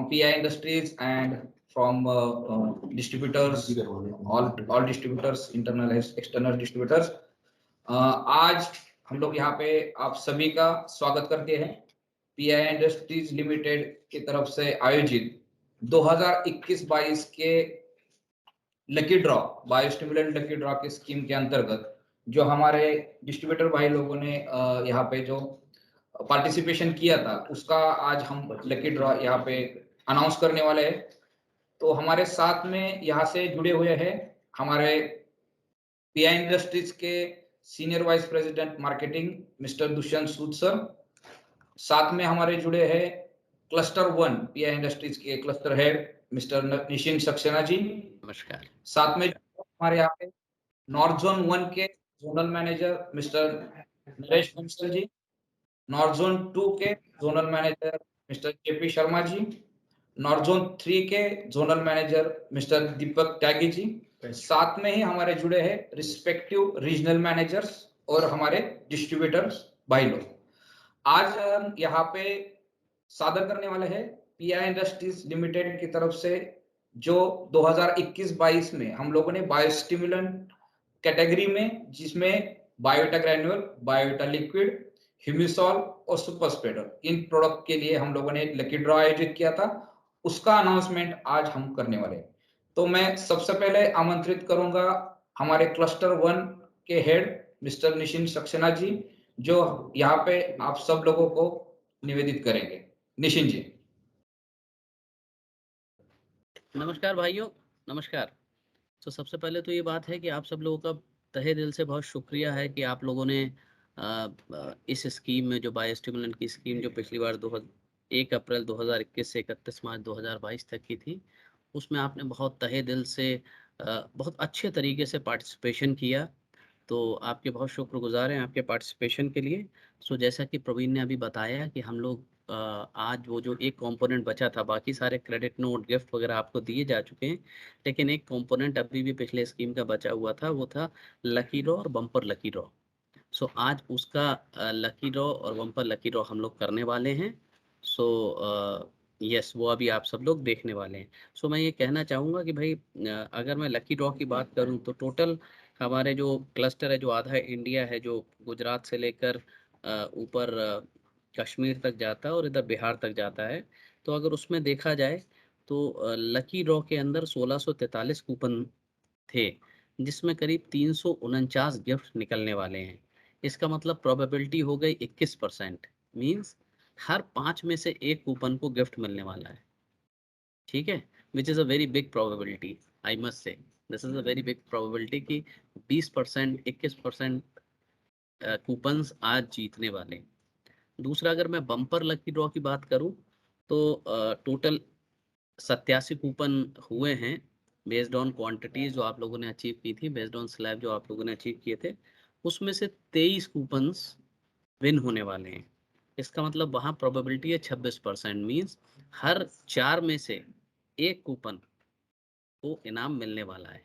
from PI Industries and from distributors, all distributors, internal external distributors. आज हम लोग यहाँ पे आप सभी का स्वागत करते हैं पीआई इंडस्ट्रीज लिमिटेड की तरफ से आयोजित 2021-22 के lucky draw biostimulant lucky draw की स्कीम के अंतर्गत जो हमारे डिस्ट्रीब्यूटर भाई लोगों ने यहाँ पे जो पार्टिसिपेशन किया था उसका आज हम लकी ड्रॉ यहाँ पे अनाउंस करने वाले हैं। तो हमारे साथ में यहाँ से जुड़े हुए हैं हमारे पीआई इंडस्ट्रीज के senior vice president marketing mister Dushyant Sood sir. साथ में हमारे जुड़े हैं क्लस्टर 1 पीआई इंडस्ट्रीज के cluster head mister Nishin Saxena ji, नमस्कार। साथ में हमारे यहाँ पे नॉर्थ जोन 1 के zonal manager mister Naresh Bansal ji, north zone 2 के zonal manager mister KP Sharma ji, north zone 3 के zonal manager mister Deepak Tyagi ji, साथ में ही हमारे जुड़े हैं रिस्पेक्टिव रीजनल मैनेजर्स और हमारे डिस्ट्रीब्यूटर्स भाई लोग। आज हम यहाँ पे सादर करने वाले हैं पीआई इंडस्ट्रीज लिमिटेड की तरफ से जो 2021-22 में हम लोगों ने बायोस्टिमुलेंट कैटेगरी में जिसमें बायोटा ग्रैन्युअल, बायोटा लिक्विड, ह्यूमिसॉल और सुपर स्प्रेडर इन प्रोडक्ट के लिए हम लोगों ने एक लकी ड्रॉ आयोजित किया था, उसका अनाउंसमेंट आज हम करने वाले हैं। तो मैं सबसे पहले आमंत्रित करूंगा हमारे क्लस्टर 1 के हेड मिस्टर निशिन सक्सेना जी जो यहाँ पे आप सब लोगों को निवेदित करेंगे। निशिन जी। नमस्कार भाइयों, नमस्कार। तो सबसे पहले तो ये बात है कि आप सब लोगों का तहे दिल से बहुत शुक्रिया है कि आप लोगों ने इस स्कीम में जो बायोस्टिमुलेंट की स्कीम जो पिछली बार 1 अप्रैल 2021 से 31 मार्च 2022 तक की थी, उसमें आपने बहुत तहे दिल से बहुत अच्छे तरीके से पार्टिसिपेशन किया। तो आपके बहुत शुक्रगुजार हैं आपके पार्टिसिपेशन के लिए। सो जैसा कि प्रवीण ने अभी बताया कि हम लोग आज वो जो एक कंपोनेंट बचा था, बाकी सारे क्रेडिट नोट गिफ्ट वगैरह आपको दिए जा चुके हैं, लेकिन एक कंपोनेंट अभी भी पिछले स्कीम का बचा हुआ था, वो था लकी ड्रॉ और बम्पर लकी ड्रॉ। सो आज उसका लकी ड्रॉ और बम्पर लकी ड्रॉ हम लोग करने वाले हैं। सो यस, वो अभी आप सब लोग देखने वाले हैं। सो मैं ये कहना चाहूँगा कि भाई अगर मैं लकी ड्रॉ की बात करूँ तो टोटल हमारे जो क्लस्टर है, जो आधा इंडिया है, जो गुजरात से लेकर ऊपर कश्मीर तक जाता है और इधर बिहार तक जाता है, तो अगर उसमें देखा जाए तो लकी ड्रॉ के अंदर 1643 कूपन थे, जिसमें करीब 349 गिफ्ट निकलने वाले हैं। इसका मतलब प्रोबेबिलिटी हो गई 21%, मीन्स हर 5 में से 1 कूपन को गिफ्ट मिलने वाला है। ठीक है, which is a very big probability, I must say this is a very big probability कि 20%, 21% कूपन्स आज जीतने वाले। दूसरा, अगर मैं बम्पर लकी ड्रॉ की बात करूं तो टोटल 87 कूपन हुए हैं बेस्ड ऑन क्वांटिटीज जो आप लोगों ने अचीव की थी, बेस्ड ऑन स्लैब जो आप लोगों ने अचीव किए थे, उसमें से 23 कूपन्स विन होने वाले हैं। इसका मतलब वहाँ प्रोबेबिलिटी है 26%, मीन्स हर 4 में से 1 कूपन को इनाम मिलने वाला है।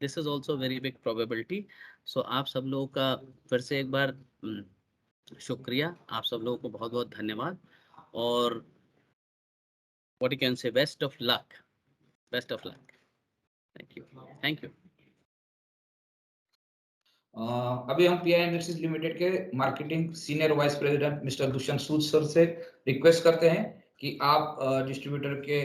This is also very big probability. So आप सब लोगों का फिर से एक बार शुक्रिया, आप सब लोगों को बहुत बहुत धन्यवाद और what you can say best of luck, best of luck. Thank you, thank you. अभी हम पीआई इंडस्ट्रीज लिमिटेड के marketing senior vice president mister Dushyant Sood sir से रिक्वेस्ट करते हैं कि आप डिस्ट्रीब्यूटर के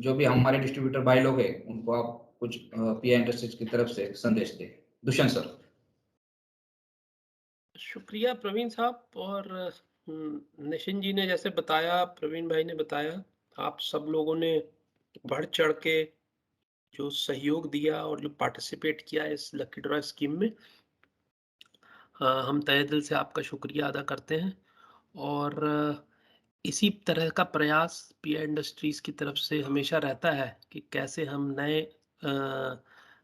जो भी हमारे डिस्ट्रीब्यूटर भाई लोग हैं उनको आप कुछ पीआई इंडस्ट्रीज की तरफ से संदेश दें। दुष्यंत सर। शुक्रिया प्रवीण साहब। और निशिन जी ने जैसे बताया, प्रवीण भाई ने बताया, आप सब लोगों ने बढ़ चढ़ के जो सहयोग दिया और जो पार्टिसिपेट किया इस लकी ड्रॉ स्कीम में, हम तहे दिल से आपका शुक्रिया अदा करते हैं। और इसी तरह का प्रयास पीआई इंडस्ट्रीज की तरफ से हमेशा रहता है कि कैसे हम नए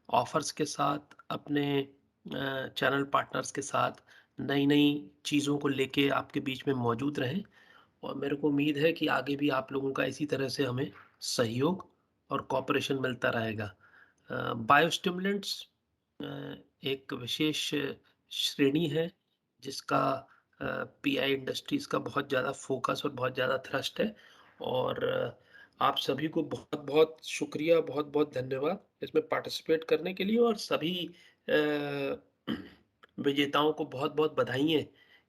ऑफर्स के साथ, अपने चैनल पार्टनर्स के साथ नई नई चीज़ों को लेके आपके बीच में मौजूद रहें। और मेरे को उम्मीद है कि आगे भी आप लोगों का इसी तरह से हमें सहयोग और कॉपरेशन मिलता रहेगा। बायोस्टिमुलेंट्स एक विशेष श्रेणी है जिसका पीआई इंडस्ट्रीज का बहुत ज़्यादा फोकस और बहुत ज़्यादा थ्रस्ट है। और आप सभी को बहुत-बहुत शुक्रिया, बहुत-बहुत धन्यवाद इसमें पार्टिसिपेट करने के लिए और सभी विजेताओं को बहुत-बहुत बधाइयाँ।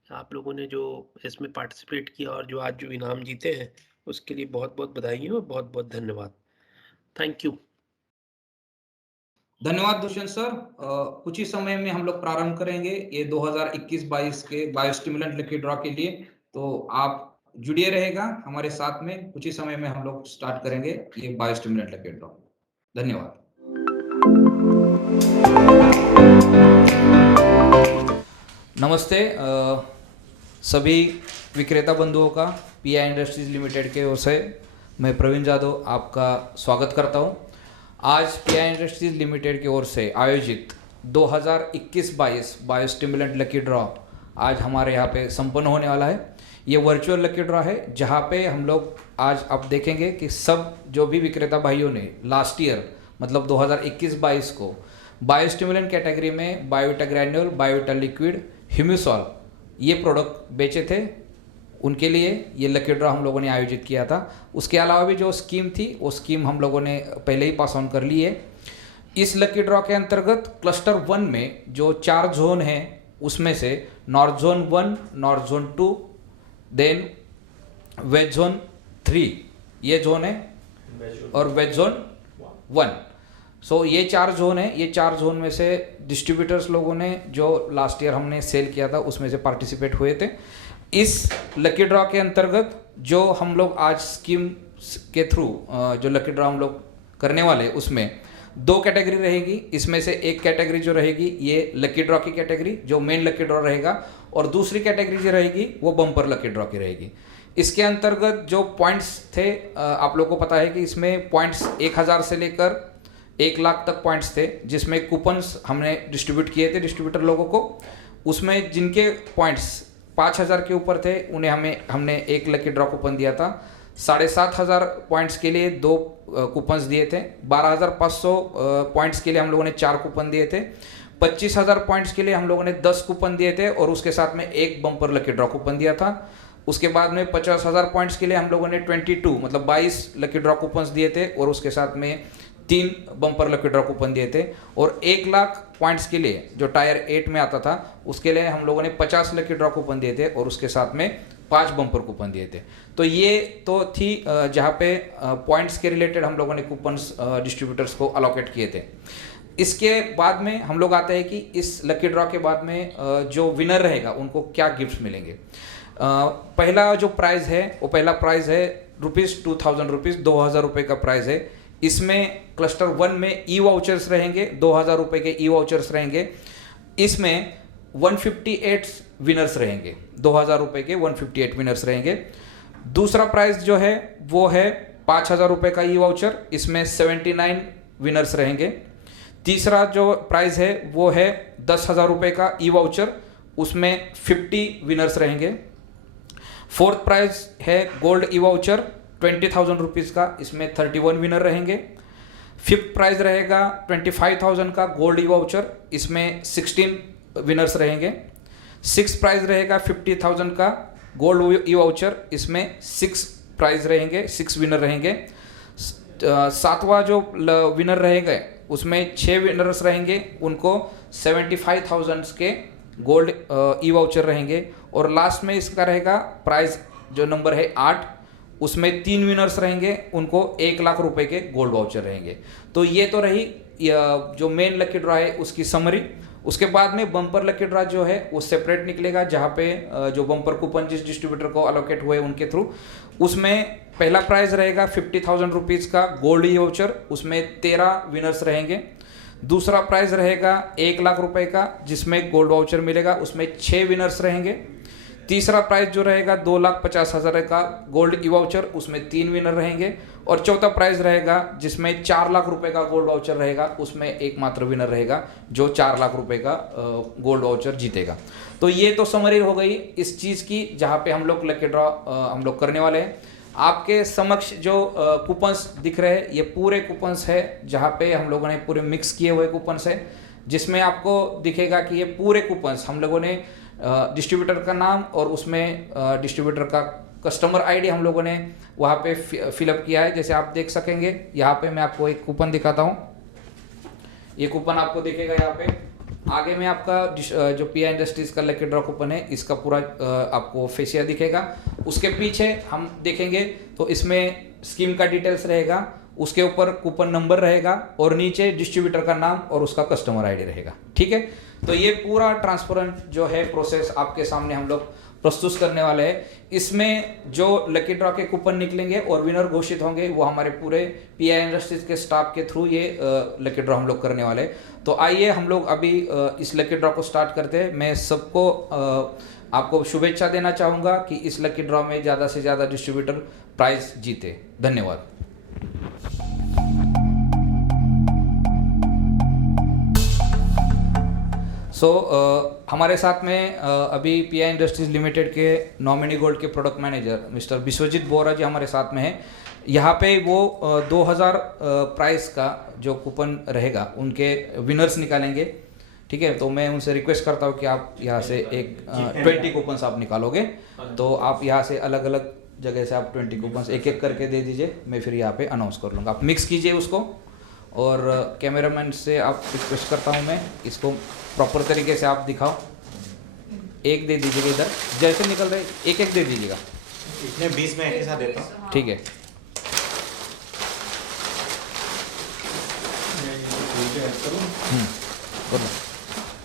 आप लोगों ने जो इसमें पार्टिसिपेट किया और जो आज जो इनाम जीते हैं, उसके लिए बहुत-बहुत बधाइयाँ और बहुत-बहुत धन्यवाद। Thank you. धन्यवाद दुष्यंत सर। कुछ ही समय में हम लोग प्रारंभ करेंगे ये 2021-22 के बायोस्टिमुलेंट लकी ड्रॉ के लिए, तो आप जुड़िए रहेगा हमारे साथ में। कुछ ही समय में हम लोग स्टार्ट करेंगे ये बायोस्टिमुलेंट लकी ड्रॉ। धन्यवाद। नमस्ते सभी विक्रेता बंधुओं का पीआई इंडस्ट्रीज लिमिटेड के ओर से मैं प्रवीण जादव आपका स्वागत करता हूं। आज पीआई इंडस्ट्रीज लिमिटेड की ओर से आयोजित 2021-22 बायोस्टिमुलेंट लकी ड्रॉ आज हमारे यहाँ पे संपन्न होने वाला है। ये वर्चुअल लकी ड्रॉ है जहाँ पे हम लोग आज आप देखेंगे कि सब जो भी विक्रेता भाइयों ने लास्ट ईयर मतलब 2021-22 को बायोस्टिमुलेंट कैटेगरी में बायोविटा ग्रैन्यूल, बायोविटा लिक्विड, ह्यूमिसॉल ये प्रोडक्ट बेचे थे, उनके लिए ये लकी ड्रॉ हम लोगों ने आयोजित किया था। उसके अलावा भी जो स्कीम थी वो स्कीम हम लोगों ने पहले ही पास ऑन कर ली है। इस लकी ड्रॉ के अंतर्गत क्लस्टर 1 में जो 4 जोन हैं उसमें से north zone 1, north zone 2, then west zone 3 ये जोन है और वेस्ट जोन 1। सो ये 4 जोन है। ये 4 जोन में से डिस्ट्रीब्यूटर्स लोगों ने जो लास्ट ईयर हमने सेल किया था उसमें से पार्टिसिपेट हुए थे। इस लकी ड्रॉ के अंतर्गत जो हम लोग आज स्कीम के थ्रू जो लकी ड्रॉ हम लोग करने वाले उसमें 2 कैटेगरी रहेगी। इसमें से एक कैटेगरी जो रहेगी ये लकी ड्रॉ की कैटेगरी जो मेन लकी ड्रॉ रहेगा, और दूसरी कैटेगरी जो रहेगी वो बम्पर लकी ड्रॉ की रहेगी। इसके अंतर्गत जो पॉइंट्स थे आप लोगों को पता है कि इसमें पॉइंट्स 1000 से लेकर 1 लाख तक पॉइंट्स थे, जिसमें कूपन्स हमने डिस्ट्रीब्यूट किए थे डिस्ट्रीब्यूटर लोगों को। उसमें जिनके पॉइंट्स 5000 के ऊपर थे उन्हें हमने 1 लकी ड्रॉ कूपन दिया था। 7500 पॉइंट्स के लिए 2 कूपन्स दिए थे। 12500 पॉइंट्स के लिए हम लोगों ने 4 कूपन दिए थे। 25000 पॉइंट्स के लिए हम लोगों ने 10 कूपन दिए थे और उसके साथ में 1 बम्पर लकी ड्रॉ कूपन दिया था। उसके बाद में 50000 पॉइंट्स के लिए हम लोगों ने 22 मतलब 22 लकी ड्रॉ कूपन्स दिए थे और उसके साथ में 3 बम्पर लकी ड्रॉ कूपन दिए थे। और 1 लाख पॉइंट्स के लिए जो टायर 8 में आता था उसके लिए हम लोगों ने 50 लकी ड्रॉ कूपन दिए थे और उसके साथ में 5 बम्पर कूपन दिए थे। तो ये तो थी जहाँ पे पॉइंट्स के रिलेटेड हम लोगों ने कूपन्स डिस्ट्रीब्यूटर्स को अलोकेट किए थे। इसके बाद में हम लोग आते हैं कि इस लकी ड्रॉ के बाद में जो विनर रहेगा उनको क्या गिफ्ट्स मिलेंगे। पहला जो प्राइज़ है वो पहला प्राइज़ है ₹2000 ₹2000 का प्राइज़ है। इसमें क्लस्टर 1 में ई वाउचर्स रहेंगे, 2000 रुपये के ई वाउचर्स रहेंगे। इसमें 158 विनर्स रहेंगे, 2000 रुपये के 158 विनर्स रहेंगे। दूसरा प्राइज जो है वो है 5000 रुपये का ई वाउचर, इसमें 79 विनर्स रहेंगे। तीसरा जो प्राइज है वो है 10,000 रुपये का ई वाउचर, उसमें 50 विनर्स रहेंगे। फोर्थ प्राइज है गोल्ड ई वाउचर 20,000 रुपीज़ का, इसमें 31 विनर रहेंगे। फिफ्थ प्राइज रहेगा 25,000 का गोल्ड ई वाउचर, इसमें 16 विनर्स रहेंगे। सिक्स प्राइज रहेगा 50,000 का गोल्ड ई वाउचर, इसमें 6 प्राइज रहेंगे, 6 विनर रहेंगे। सातवां जो विनर रहेगा उसमें 6 विनर्स रहेंगे, उनको 75,000 के गोल्ड ई वाउचर रहेंगे। और लास्ट में इसका रहेगा प्राइज जो नंबर है 8, उसमें 3 विनर्स रहेंगे, उनको 1 लाख रुपए के गोल्ड वाउचर रहेंगे। तो ये तो रही जो मेन लकी ड्रॉ है उसकी समरी। उसके बाद में बम्पर लकी ड्रॉ जो है वो सेपरेट निकलेगा, जहाँ पे जो बम्पर कूपन जिस डिस्ट्रीब्यूटर को अलोकेट हुए उनके थ्रू, उसमें पहला प्राइज रहेगा 50,000 रुपीज़ का गोल्ड ई वाउचर, उसमें 13 विनर्स रहेंगे। दूसरा प्राइज रहेगा 1 लाख रुपए का जिसमें गोल्ड वाउचर मिलेगा, उसमें 6 विनर्स रहेंगे। तीसरा प्राइज जो रहेगा 2,50,000 का गोल्ड ई वाउचर, उसमें 3 विनर रहेंगे। और चौथा प्राइज रहेगा जिसमें 4 लाख रुपए का गोल्ड वाउचर रहेगा, उसमें एकमात्र विनर रहेगा जो 4 लाख रुपए का गोल्ड वाउचर जीतेगा। तो ये तो समरी हो गई इस चीज़ की जहाँ पे हम लोग लकी ड्रॉ हम लोग करने वाले हैं। आपके समक्ष जो कूपन्स दिख रहे हैं ये पूरे कूपन्स है, जहाँ पे हम लोगों ने पूरे मिक्स किए हुए कूपन्स है, जिसमें आपको दिखेगा कि ये पूरे कूपन्स हम लोगों ने डिस्ट्रीब्यूटर का नाम और उसमें डिस्ट्रीब्यूटर का कस्टमर आईडी हम लोगों ने वहाँ पे फिलअप किया है। जैसे आप देख सकेंगे, यहाँ पे मैं आपको एक कूपन दिखाता हूँ। ये कूपन आपको दिखेगा यहाँ पे आगे में आपका जो पीआई इंडस्ट्रीज का लकी ड्रॉ कूपन है, इसका पूरा आपको फेसिया दिखेगा। उसके पीछे हम देखेंगे तो इसमें स्कीम का डिटेल्स रहेगा, उसके ऊपर कूपन नंबर रहेगा और नीचे डिस्ट्रीब्यूटर का नाम और उसका कस्टमर आईडी रहेगा। ठीक है, तो ये पूरा ट्रांसपेरेंट जो है प्रोसेस आपके सामने हम लोग प्रस्तुत करने वाले हैं। इसमें जो लकी ड्रॉ के कूपन निकलेंगे और विनर घोषित होंगे वो हमारे पूरे पीआई इंडस्ट्रीज के स्टाफ के थ्रू ये लकी ड्रॉ हम लोग करने वाले हैं। तो आइए हम लोग अभी इस लकी ड्रॉ को स्टार्ट करते हैं। मैं सबको आपको शुभेच्छा देना चाहूँगा कि इस लकी ड्रॉ में ज़्यादा से ज़्यादा डिस्ट्रीब्यूटर प्राइज जीते। धन्यवाद। हमारे साथ में अभी पीआई इंडस्ट्रीज लिमिटेड के नॉमिनी गोल्ड के प्रोडक्ट मैनेजर मिस्टर विश्वजीत बोरा जी हमारे साथ में हैं। यहाँ पे वो 2000 प्राइस का जो कूपन रहेगा उनके विनर्स निकालेंगे। ठीक है, तो मैं उनसे रिक्वेस्ट करता हूँ कि आप यहाँ से एक 20 कूपन्स आप निकालोगे, तो आप यहाँ से अलग अलग जगह से आप 20 कूपन्स एक एक करके दे दीजिए। मैं फिर यहाँ पे अनाउंस कर लूँगा, आप मिक्स कीजिए उसको। और कैमरामैन से आप रिक्वेस्ट करता हूँ मैं, इसको प्रॉपर तरीके से आप दिखाओ। एक दे दीजिएगा इधर, जैसे निकल रहे एक एक दे दीजिएगा। इतने 20 में एक साथ देता हूँ। ठीक है,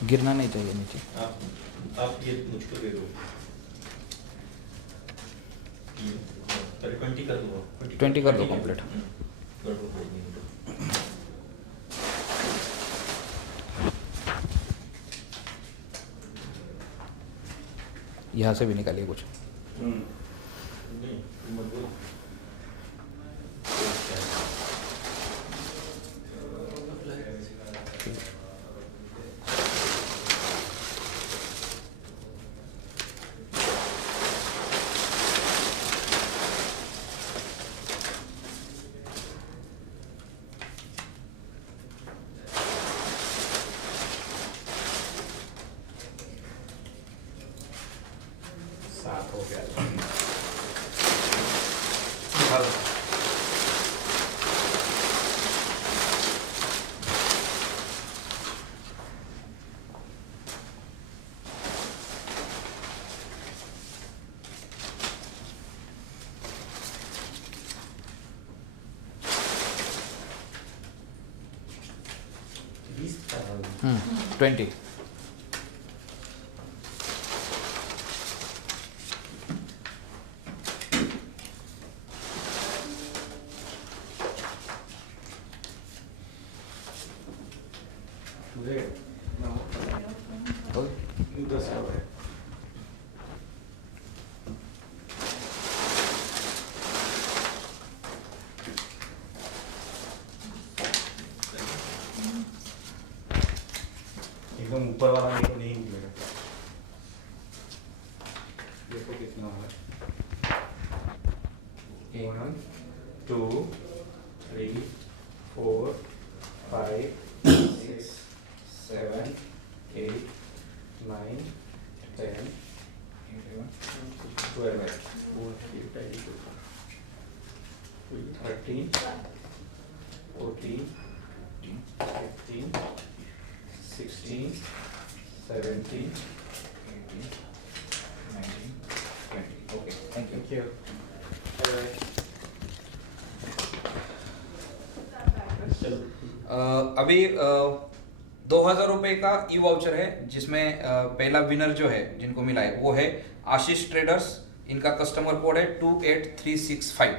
गिरना नहीं चाहिए नीचे। आप ये मुझको दे दो। 20 कर दो। 20 कर दो कंप्लीट। यहाँ से भी निकालिए कुछ। सात हो गया। हम्म, 20। एकदम ऊपर वाला मेरे को नहीं मिलेगा। देखो कितना हुआ। 1 2 3 4 5 6 7 8 9 10 12 13 14 15 16 17 18 19 20। Okay, thank you. Thank you. अभी 2000 रुपये का ई वाउचर है, जिसमें पहला विनर जो है जिनको मिला है वो है आशीष ट्रेडर्स। इनका कस्टमर कोड है 28365।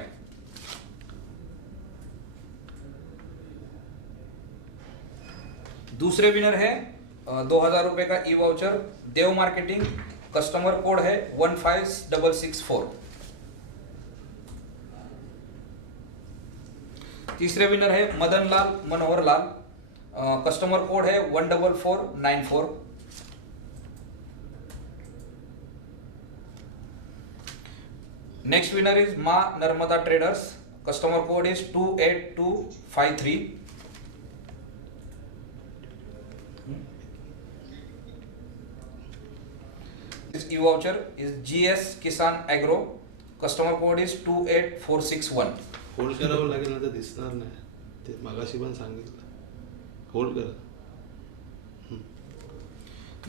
दूसरे विनर है 2000 रुपये का ई वाउचर देव मार्केटिंग, कस्टमर कोड है 15664। तीसरे विनर है मदन लाल मनोहर लाल, कस्टमर कोड है 14494। नेक्स्ट विनर इज मां Narmada traders, customer code is 28253। This e-voucher is GS Kisan Agro, customer code is 28461. Hold करावं लागेल ना तर दिसणार नाही ते मागाशी पण सांगितलं होल्ड करा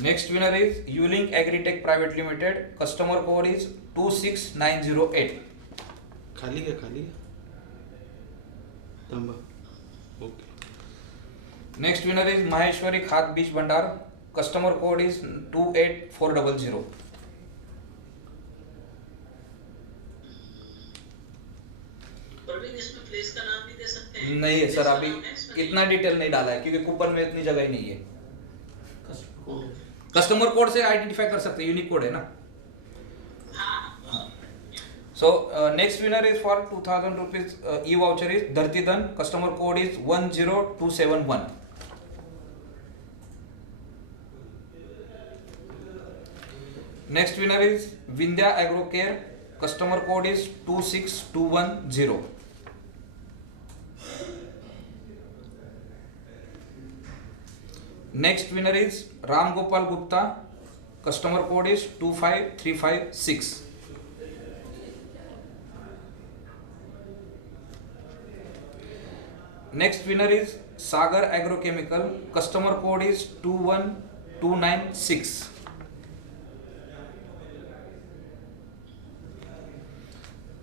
Next winner is Ulink Agritech Private Limited. Customer code is 26908. खाली का थांबा okay Next winner is Maheshwari Khad Beach Bhandar. Customer code is 28400. इसमें प्लेस का नाम भी दे सकते हैं? नहीं है सर, अभी इतना डिटेल नहीं डाला है क्योंकि कूपन में इतनी जगह ही नहीं है. कस्टमर कोड से आइडेंटिफाई कर सकते हैं, यूनिक कोड है ना. So next winner is for 2000 rupees e-voucher is Dhartidan. Customer code is 10271. Next winner is Vindhya Agrocare. Customer code is 26210. Next winner is Ram Gopal Gupta. Customer code is 25356. Next winner is Sagar Agrochemical. Customer code is 21296.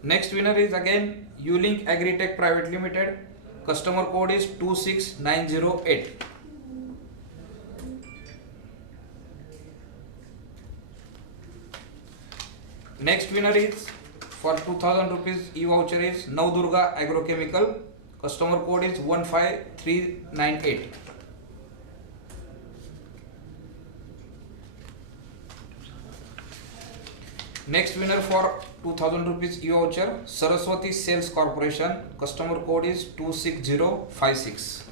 Next winner is again Ulink Agritech Private Limited. Customer code is 26908. Next winner is for 2000 rupees e-voucher is Navdurga Agrochemical. Customer code is 15398. Next winner for 2000 rupees e-voucher Saraswati Sales Corporation. Customer code is 26056.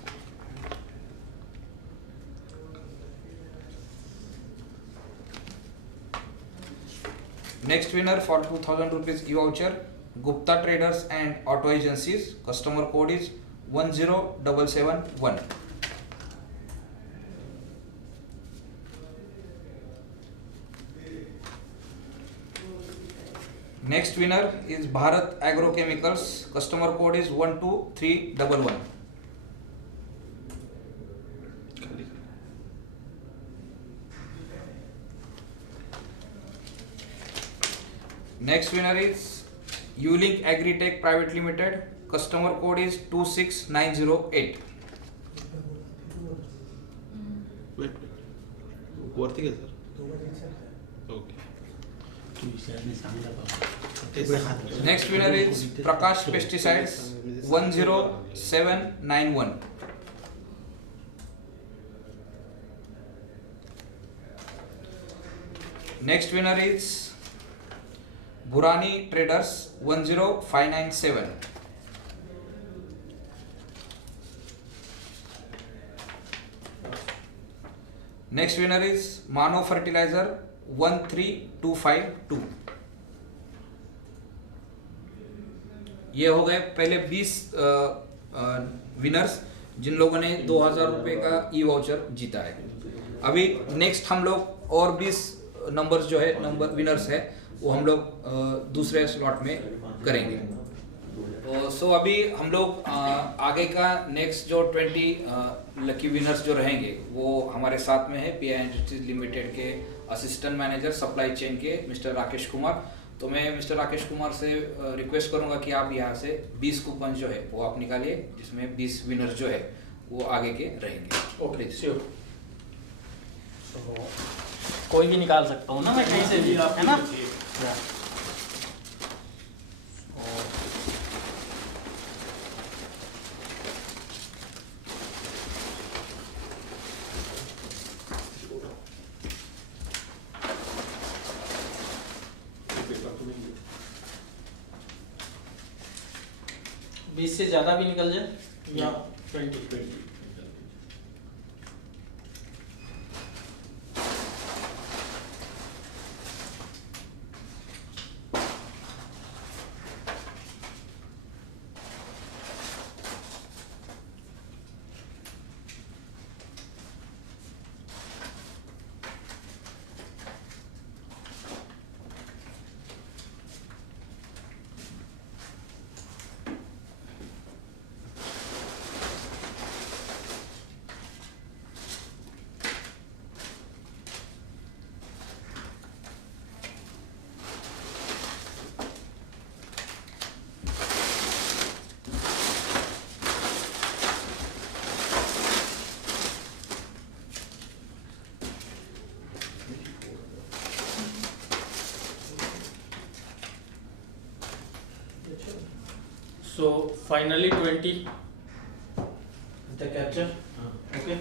Next winner for 2000 rupees e-voucher Gupta Traders and Auto Agencies. Customer code is 10771. Next winner is Bharat Agrochemicals. Customer code is 12311. खाली Next winner is Ulink Agritech Private Limited. Customer code is 26908. Wait वरती घ्या sir okay Next winner is Prakash Pesticides 10791. Next winner is Burani Traders 10597. Next winner is Mano Fertilizer 13252. ये हो गए पहले 20 winners जिन लोगों ने 2000 रुपए का ई वाउचर जीता है. अभी नेक्स्ट हम लोग और 20 नंबर्स जो है नंबर विनर्स है वो हम लोग दूसरे स्लॉट में करेंगे. सो अभी हम लोग आगे का नेक्स्ट जो 20 लकी विनर्स जो रहेंगे वो हमारे साथ में है पीआई इंडस्ट्रीज लिमिटेड के असिस्टेंट मैनेजर सप्लाई चेन के मिस्टर राकेश कुमार. तो मैं मिस्टर राकेश कुमार से रिक्वेस्ट करूंगा कि आप यहाँ से 20 कूपन जो है वो आप निकालिए जिसमें 20 विनर जो है वो आगे के रहेंगे. Okay sure. कोई भी निकाल सकता हूँ ना मैं कहीं से भी, है ना. बीस से ज्यादा भी निकल जाए या 20. So finally 20 the capture. Okay.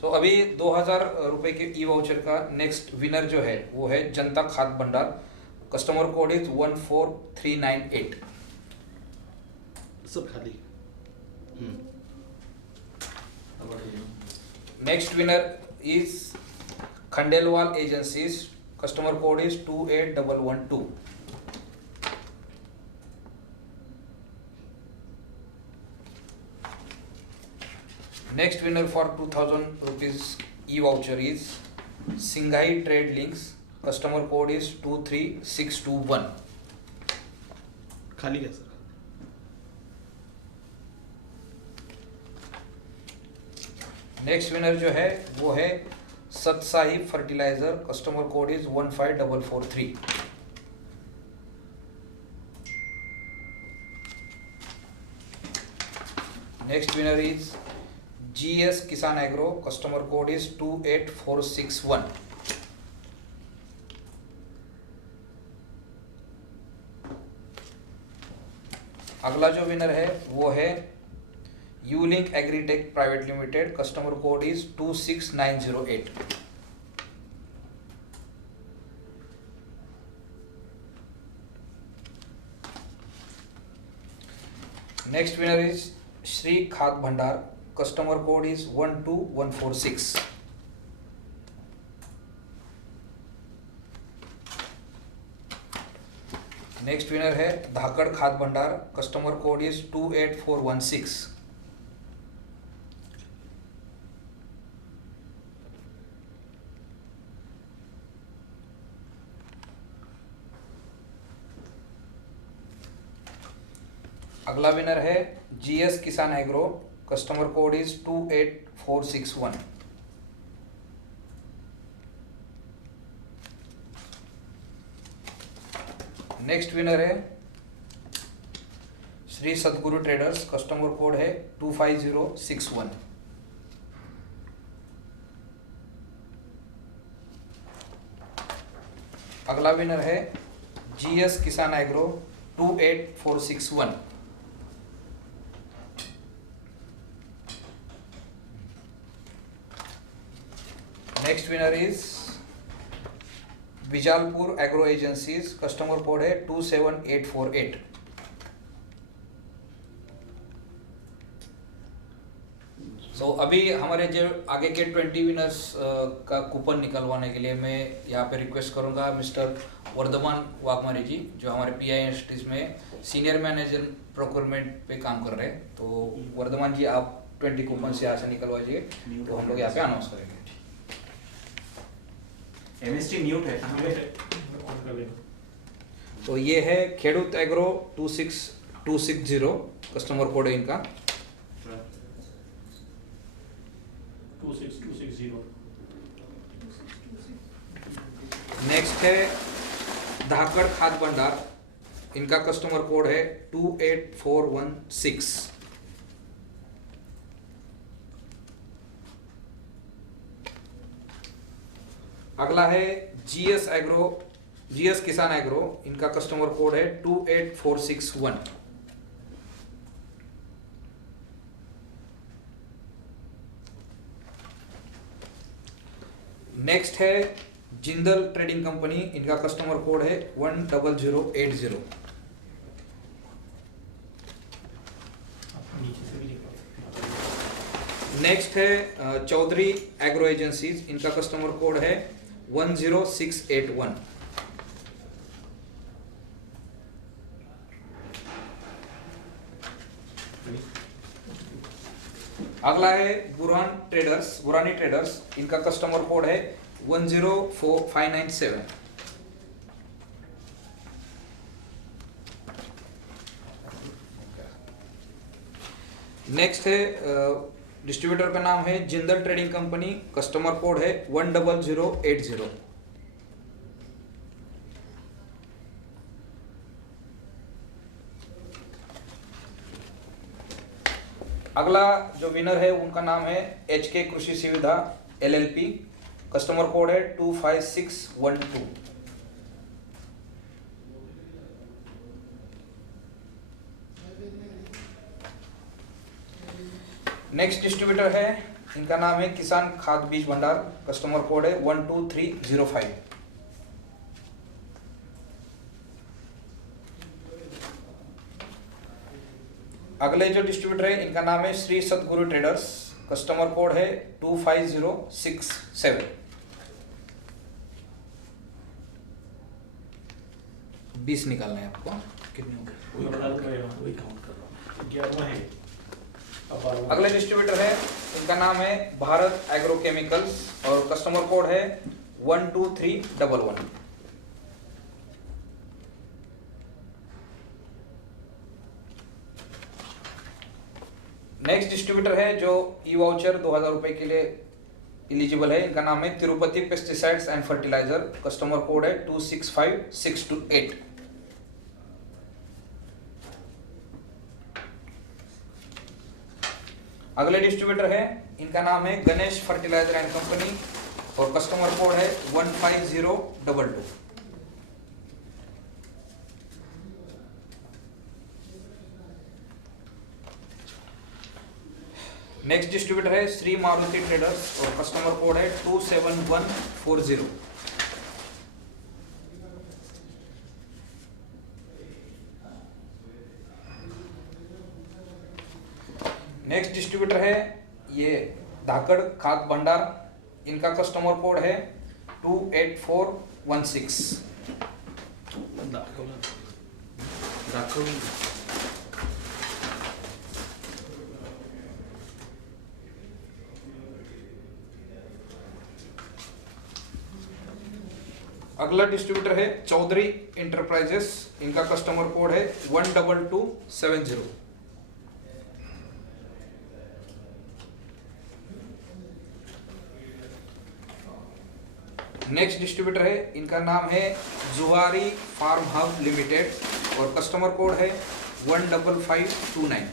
तो अभी 2000 रुपए के ई वाउचर का नेक्स्ट विनर जो है वो है जनता खाद्य भंडार, कस्टमर कोड इज 14398। सब खाली। Next winner is Khandelwal agencies, customer code is 28112। Next winner for 2000 rupees E voucher is Shanghai trade links, customer code is 23621। खाली क्या सर? नेक्स्ट विनर जो है वो है Satsahi fertilizer, customer code is 15443। Next winner is GS Kisan agro, customer code is 28461। अगला जो winner है वो है Ulink agritech private limited, customer code is 26908। Next winner is Shri Khadya Bhandar, customer code is 12146। Next winner है धाकड़ खाद्य भंडार, कस्टमर कोड इज 28416। अगला winner है GS Kisan agro, customer code is 28461। Next winner है श्री सतगुरु ट्रेडर्स, कस्टमर कोड है 25061। अगला विनर है GS Kisan agro 28461। Next winner is Bijalpur agro agencies, customer code है 27848। सो अभी हमारे जो आगे के 20 विनर्स का कूपन निकलवाने के लिए मैं यहाँ पे रिक्वेस्ट करूँगा मिस्टर वर्धमान वाघमारी जी, जो हमारे PI इंडस्ट्रीज में सीनियर मैनेजर प्रोक्योरमेंट पे काम कर रहे हैं। तो वर्धमान जी आप 20 कूपन से यहाँ से निकलवाइए, तो हम लोग यहाँ पे अनाउंस करेंगे। MST म्यूट है। तो ये है खेडूत एग्रो 26260, कस्टमर कोड है इनका 26260। नेक्स्ट है धाकड़ खाद्य भंडार, इनका कस्टमर कोड है 28416। अगला है GS किसान एग्रो, इनका कस्टमर कोड है 28461। नेक्स्ट है जिंदल ट्रेडिंग कंपनी, इनका कस्टमर कोड है 10080। नेक्स्ट है चौधरी एग्रो एजेंसीज, इनका कस्टमर कोड है 10681। अगला है बुरानी ट्रेडर्स, इनका कस्टमर कोड है 104597। नेक्स्ट है डिस्ट्रीब्यूटर का नाम है Jindal trading company, customer code है 10080। अगला जो विनर है उनका नाम है HK कृषि सुविधा LLP, कस्टमर कोड है 25612। नेक्स्ट डिस्ट्रीब्यूटर है, इनका नाम है किसान खाद बीज भंडार, कस्टमर कोड है 12305। अगले जो डिस्ट्रीब्यूटर है इनका नाम है श्री सतगुरु ट्रेडर्स, कस्टमर कोड है 25067। 20 निकालना है आपको, कितने हो गए? वही काउंट कर रहा हूँ, 11वां है। अब 12वां। अगले डिस्ट्रीब्यूटर है, इनका नाम है भारत एग्रोकेमिकल्स और कस्टमर कोड है 12311। नेक्स्ट डिस्ट्रीब्यूटर है जो ई वाउचर 2000 रुपए के लिए एलिजिबल है, इनका नाम है Tirupati pesticides and fertiliser, customer code है 265628। अगले डिस्ट्रीब्यूटर है, इनका नाम है गणेश फर्टिलाइजर एंड कंपनी और कस्टमर कोड है 15022। नेक्स्ट डिस्ट्रीब्यूटर है श्री मारुति ट्रेडर्स और कस्टमर कोड है 27140। नेक्स्ट डिस्ट्रीब्यूटर है ये धाकड़ खाद भंडार, इनका कस्टमर कोड है 28416। अगला डिस्ट्रीब्यूटर है चौधरी इंटरप्राइजेस, इनका कस्टमर कोड है 12270। नेक्स्ट डिस्ट्रीब्यूटर है, इनका नाम है जुहारी फार्म हब लिमिटेड और कस्टमर कोड है 15529।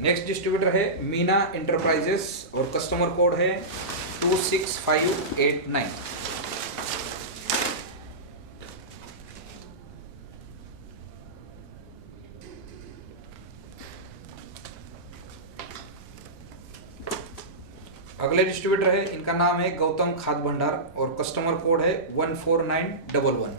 नेक्स्ट डिस्ट्रीब्यूटर है मीना इंटरप्राइजेस और कस्टमर कोड है 26589। अगले डिस्ट्रीब्यूटर है, इनका नाम है गौतम खाद भंडार और कस्टमर कोड है 14911।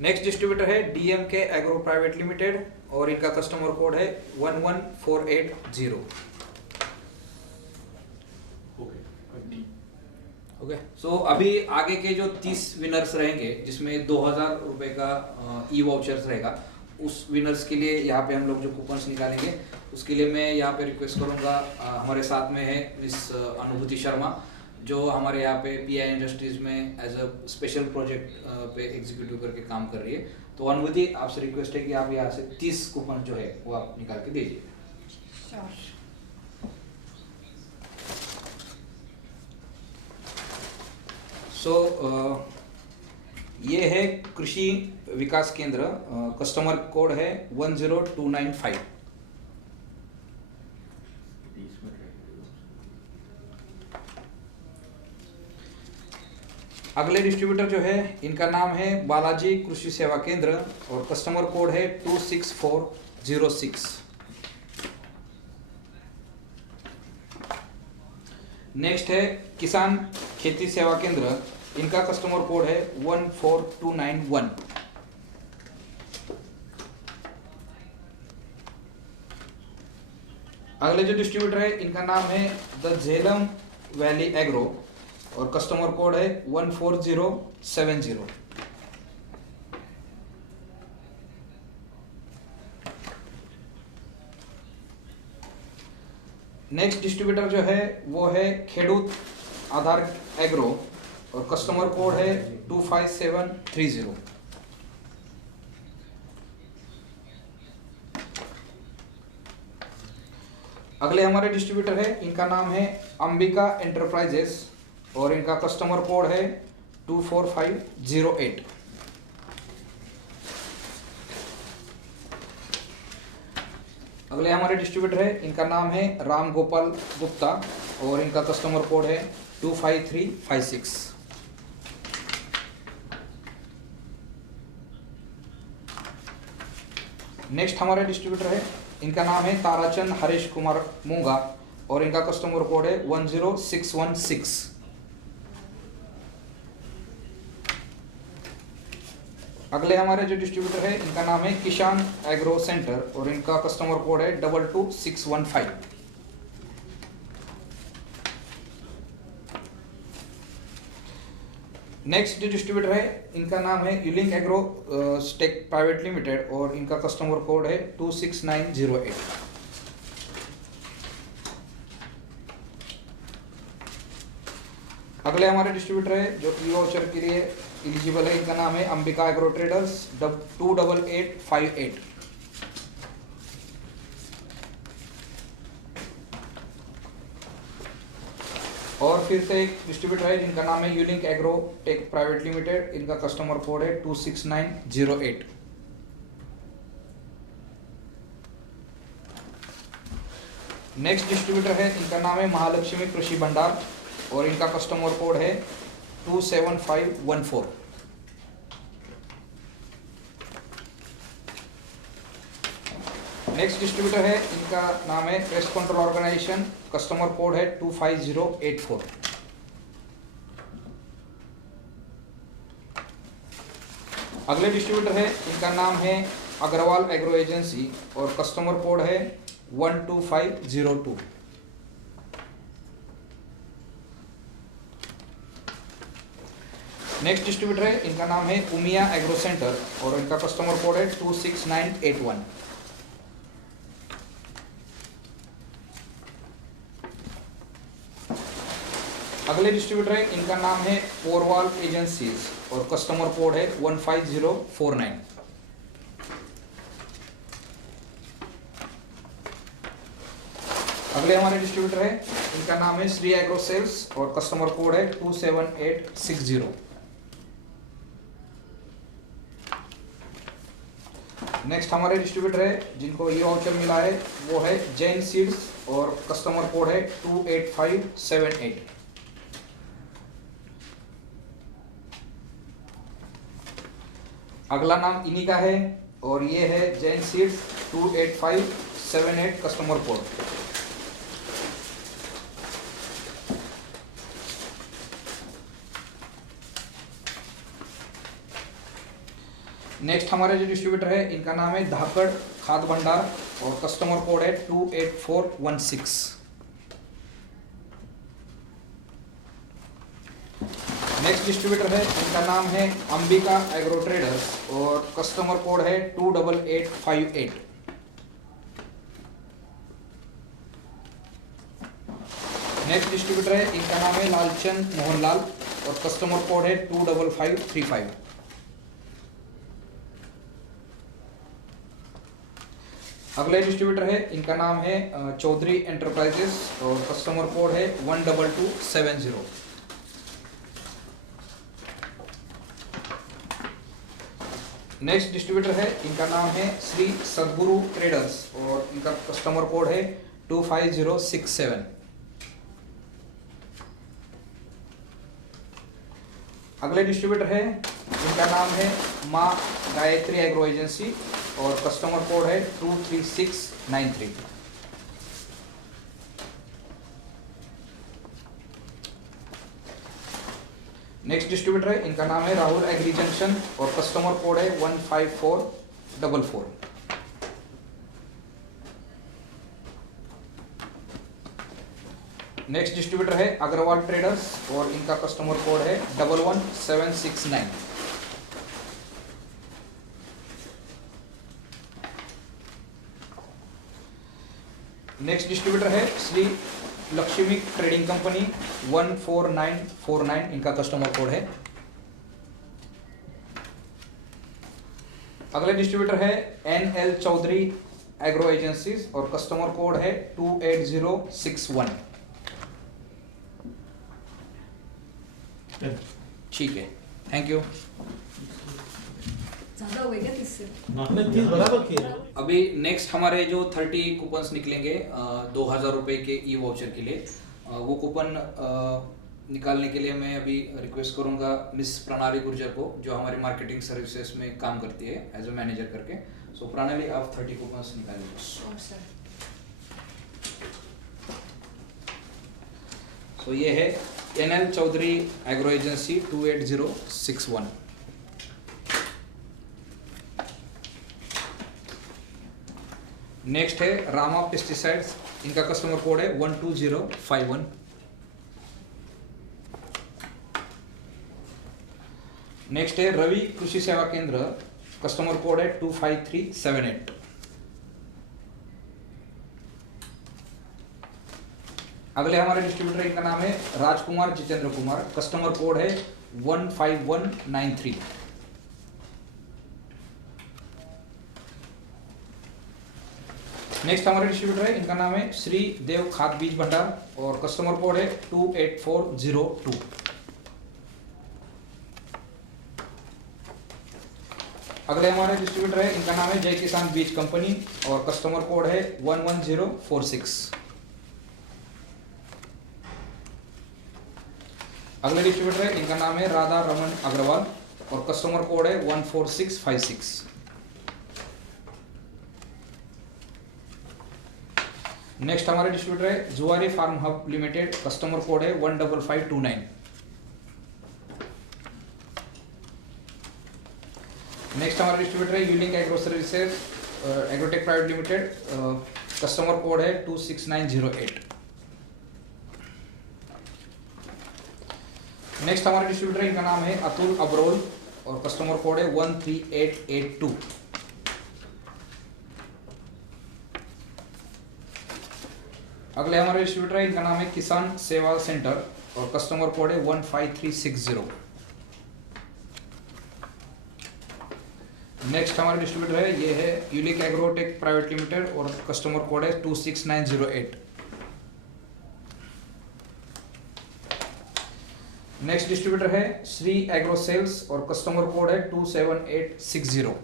नेक्स्ट डिस्ट्रीब्यूटर है डीएमके एग्रो प्राइवेट लिमिटेड और इनका कस्टमर कोड है 11480। ओके, सो अभी आगे के जो 30 विनर्स रहेंगे जिसमें 2000 रुपए का ई वाउचर्स रहेगा, उस विनर्स के लिए यहाँ पे हम लोग जो कूपन्स निकालेंगे उसके लिए मैं यहाँ पे रिक्वेस्ट करूँगा, हमारे साथ में है मिस अनुभूति शर्मा जो हमारे यहाँ पे पीआई इंडस्ट्रीज में एज अ स्पेशल प्रोजेक्ट पे एग्जीक्यूटिव करके काम कर रही है। तो अनुभूति, आपसे रिक्वेस्ट है कि आप यहाँ से 30 कूपन जो है वो आप निकाल के दीजिए। ये है कृषि विकास केंद्र, कस्टमर कोड है 10295। अगले डिस्ट्रीब्यूटर जो है इनका नाम है बालाजी कृषि सेवा केंद्र और कस्टमर कोड है 26406। नेक्स्ट है किसान खेती सेवा केंद्र, इनका कस्टमर कोड है 14291। अगले जो डिस्ट्रीब्यूटर है इनका नाम है द झेलम वैली एग्रो और कस्टमर कोड है 14070। नेक्स्ट डिस्ट्रीब्यूटर जो है वो है खेडूत आधार एग्रो और कस्टमर कोड है 25730। अगले हमारे डिस्ट्रीब्यूटर है, इनका नाम है अंबिका एंटरप्राइजेस और इनका कस्टमर कोड है 24508। अगले हमारे डिस्ट्रीब्यूटर है, इनका नाम है राम गोपाल गुप्ता और इनका कस्टमर कोड है 25356। नेक्स्ट हमारे डिस्ट्रीब्यूटर है, इनका नाम है ताराचंद हरीश कुमार मूंगा और इनका कस्टमर कोड है 10616। अगले हमारे जो डिस्ट्रीब्यूटर है, इनका नाम है किसान एग्रो सेंटर और इनका कस्टमर कोड है 22615। नेक्स्ट जो डिस्ट्रीब्यूटर है, इनका नाम है यूलिंग एग्रो स्टेक प्राइवेट लिमिटेड और इनका कस्टमर कोड है 26908। अगले हमारे डिस्ट्रीब्यूटर है जो ई वाउचर के लिए एलिजिबल है, इनका नाम है अंबिका एग्रो ट्रेडर्स 28858। और फिर से एक डिस्ट्रीब्यूटर है जिनका नाम है Ulink agro tech private limited, इनका कस्टमर कोड है 26908। नेक्स्ट डिस्ट्रीब्यूटर है, इनका नाम है महालक्ष्मी कृषि भंडार और इनका कस्टमर कोड है 27514। नेक्स्ट डिस्ट्रीब्यूटर है, इनका नाम है pest control organisation, customer code है 25084। अगले डिस्ट्रीब्यूटर है, इनका नाम है अग्रवाल एग्रो एजेंसी और कस्टमर कोड है 12502। नेक्स्ट डिस्ट्रीब्यूटर है, इनका नाम है उमिया एग्रो सेंटर और इनका कस्टमर कोड है 26981। अगले डिस्ट्रीब्यूटर है, इनका नाम है पोरवाल एजेंसीज और कस्टमर कोड है 15049। अगले हमारे डिस्ट्रीब्यूटर है, इनका नाम है श्री एग्रो सेल्स और कस्टमर कोड है 27860। नेक्स्ट हमारे डिस्ट्रीब्यूटर है जिनको ये वाउचर मिला है वो है जैन सीड्स और कस्टमर कोड है 28578। अगला नाम इन्हीं का है और ये है Jain seeds 28578 customer code. Next हमारे जो डिस्ट्रीब्यूटर है, इनका नाम है धाकड़ खाद भंडार और कस्टमर कोड है 28416। नेक्स्ट डिस्ट्रीब्यूटर है, इनका नाम है अंबिका एग्रो ट्रेडर्स और कस्टमर कोड है 28858। नेक्स्ट डिस्ट्रीब्यूटर है, इनका नाम है लालचंद मोहनलाल और कस्टमर कोड है 25535। अगले डिस्ट्रीब्यूटर है, इनका नाम है चौधरी एंटरप्राइजेस और कस्टमर कोड है 12270। नेक्स्ट डिस्ट्रीब्यूटर है, इनका नाम है श्री सदगुरु ट्रेडर्स और इनका कस्टमर कोड है 25067। अगले डिस्ट्रीब्यूटर है, इनका नाम है माँ गायत्री एग्रो एजेंसी और कस्टमर कोड है 23693। नेक्स्ट डिस्ट्रीब्यूटर है, इनका नाम है राहुल एग्री जंक्शन और कस्टमर कोड है 15444। नेक्स्ट डिस्ट्रीब्यूटर है अग्रवाल ट्रेडर्स और इनका कस्टमर कोड है 11769। नेक्स्ट डिस्ट्रीब्यूटर है श्री लक्ष्मी ट्रेडिंग कंपनी 14949, इनका कस्टमर कोड है। अगले डिस्ट्रीब्यूटर है NL चौधरी एग्रो एजेंसीज और कस्टमर कोड है 28061। ठीक है, थैंक यू। माझा हो गया 30 से। आपने 30 बराबर किया। अभी नेक्स्ट हमारे जो 30 कूपन्स निकलेंगे 2000 रुपए के ई वाउचर के लिए, वो कूपन निकालने के लिए मैं अभी रिक्वेस्ट करूंगा मिस प्रणाली गुर्जर को, जो हमारी मार्केटिंग सर्विसेज में काम करती है एज ए मैनेजर करके। सो प्रणाली, आप 30 कूपन्स निकालिए। Sure, sir. सो ये है NL Chaudhary agro agency 28061। Next है रामा पेस्टिसाइड्स, इनका कस्टमर कोड है 12051। नेक्स्ट है रवि कृषि सेवा केंद्र, कस्टमर कोड है 25378। अगले हमारे डिस्ट्रीब्यूटर, इनका नाम है राजकुमार जितेंद्र कुमार, कस्टमर कोड है 15193। नेक्स्ट हमारे डिस्ट्रीब्यूटर है, इनका नाम है श्री देव खाद बीज भंडार और कस्टमर कोड है 28402। अगले हमारे डिस्ट्रीब्यूटर है, इनका नाम है जय किसान बीज कंपनी और कस्टमर कोड है 11046। अगले डिस्ट्रीब्यूटर है, इनका नाम है राधा रमन अग्रवाल और कस्टमर कोड है 14656। नेक्स्ट हमारे डिस्ट्रीब्यूटर है Zuari farm hub limited, customer code है 15529। नेक्स्ट हमारा डिस्ट्रीब्यूटर है Ulink agro services agrotech private limited, customer code है 26908। नेक्स्ट हमारा डिस्ट्रीब्यूटर है, इनका नाम है अतुल अब्रोल और कस्टमर कोड है 13882। अगले हमारे डिस्ट्रीब्यूटर है, इनका नाम है किसान सेवा सेंटर और कस्टमर कोड है 15360। नेक्स्ट हमारा डिस्ट्रीब्यूटर है, ये है यूलिक एग्रोटेक प्राइवेट लिमिटेड और कस्टमर कोड है 26908। नेक्स्ट डिस्ट्रीब्यूटर है श्री एग्रो सेल्स और कस्टमर कोड है 27860।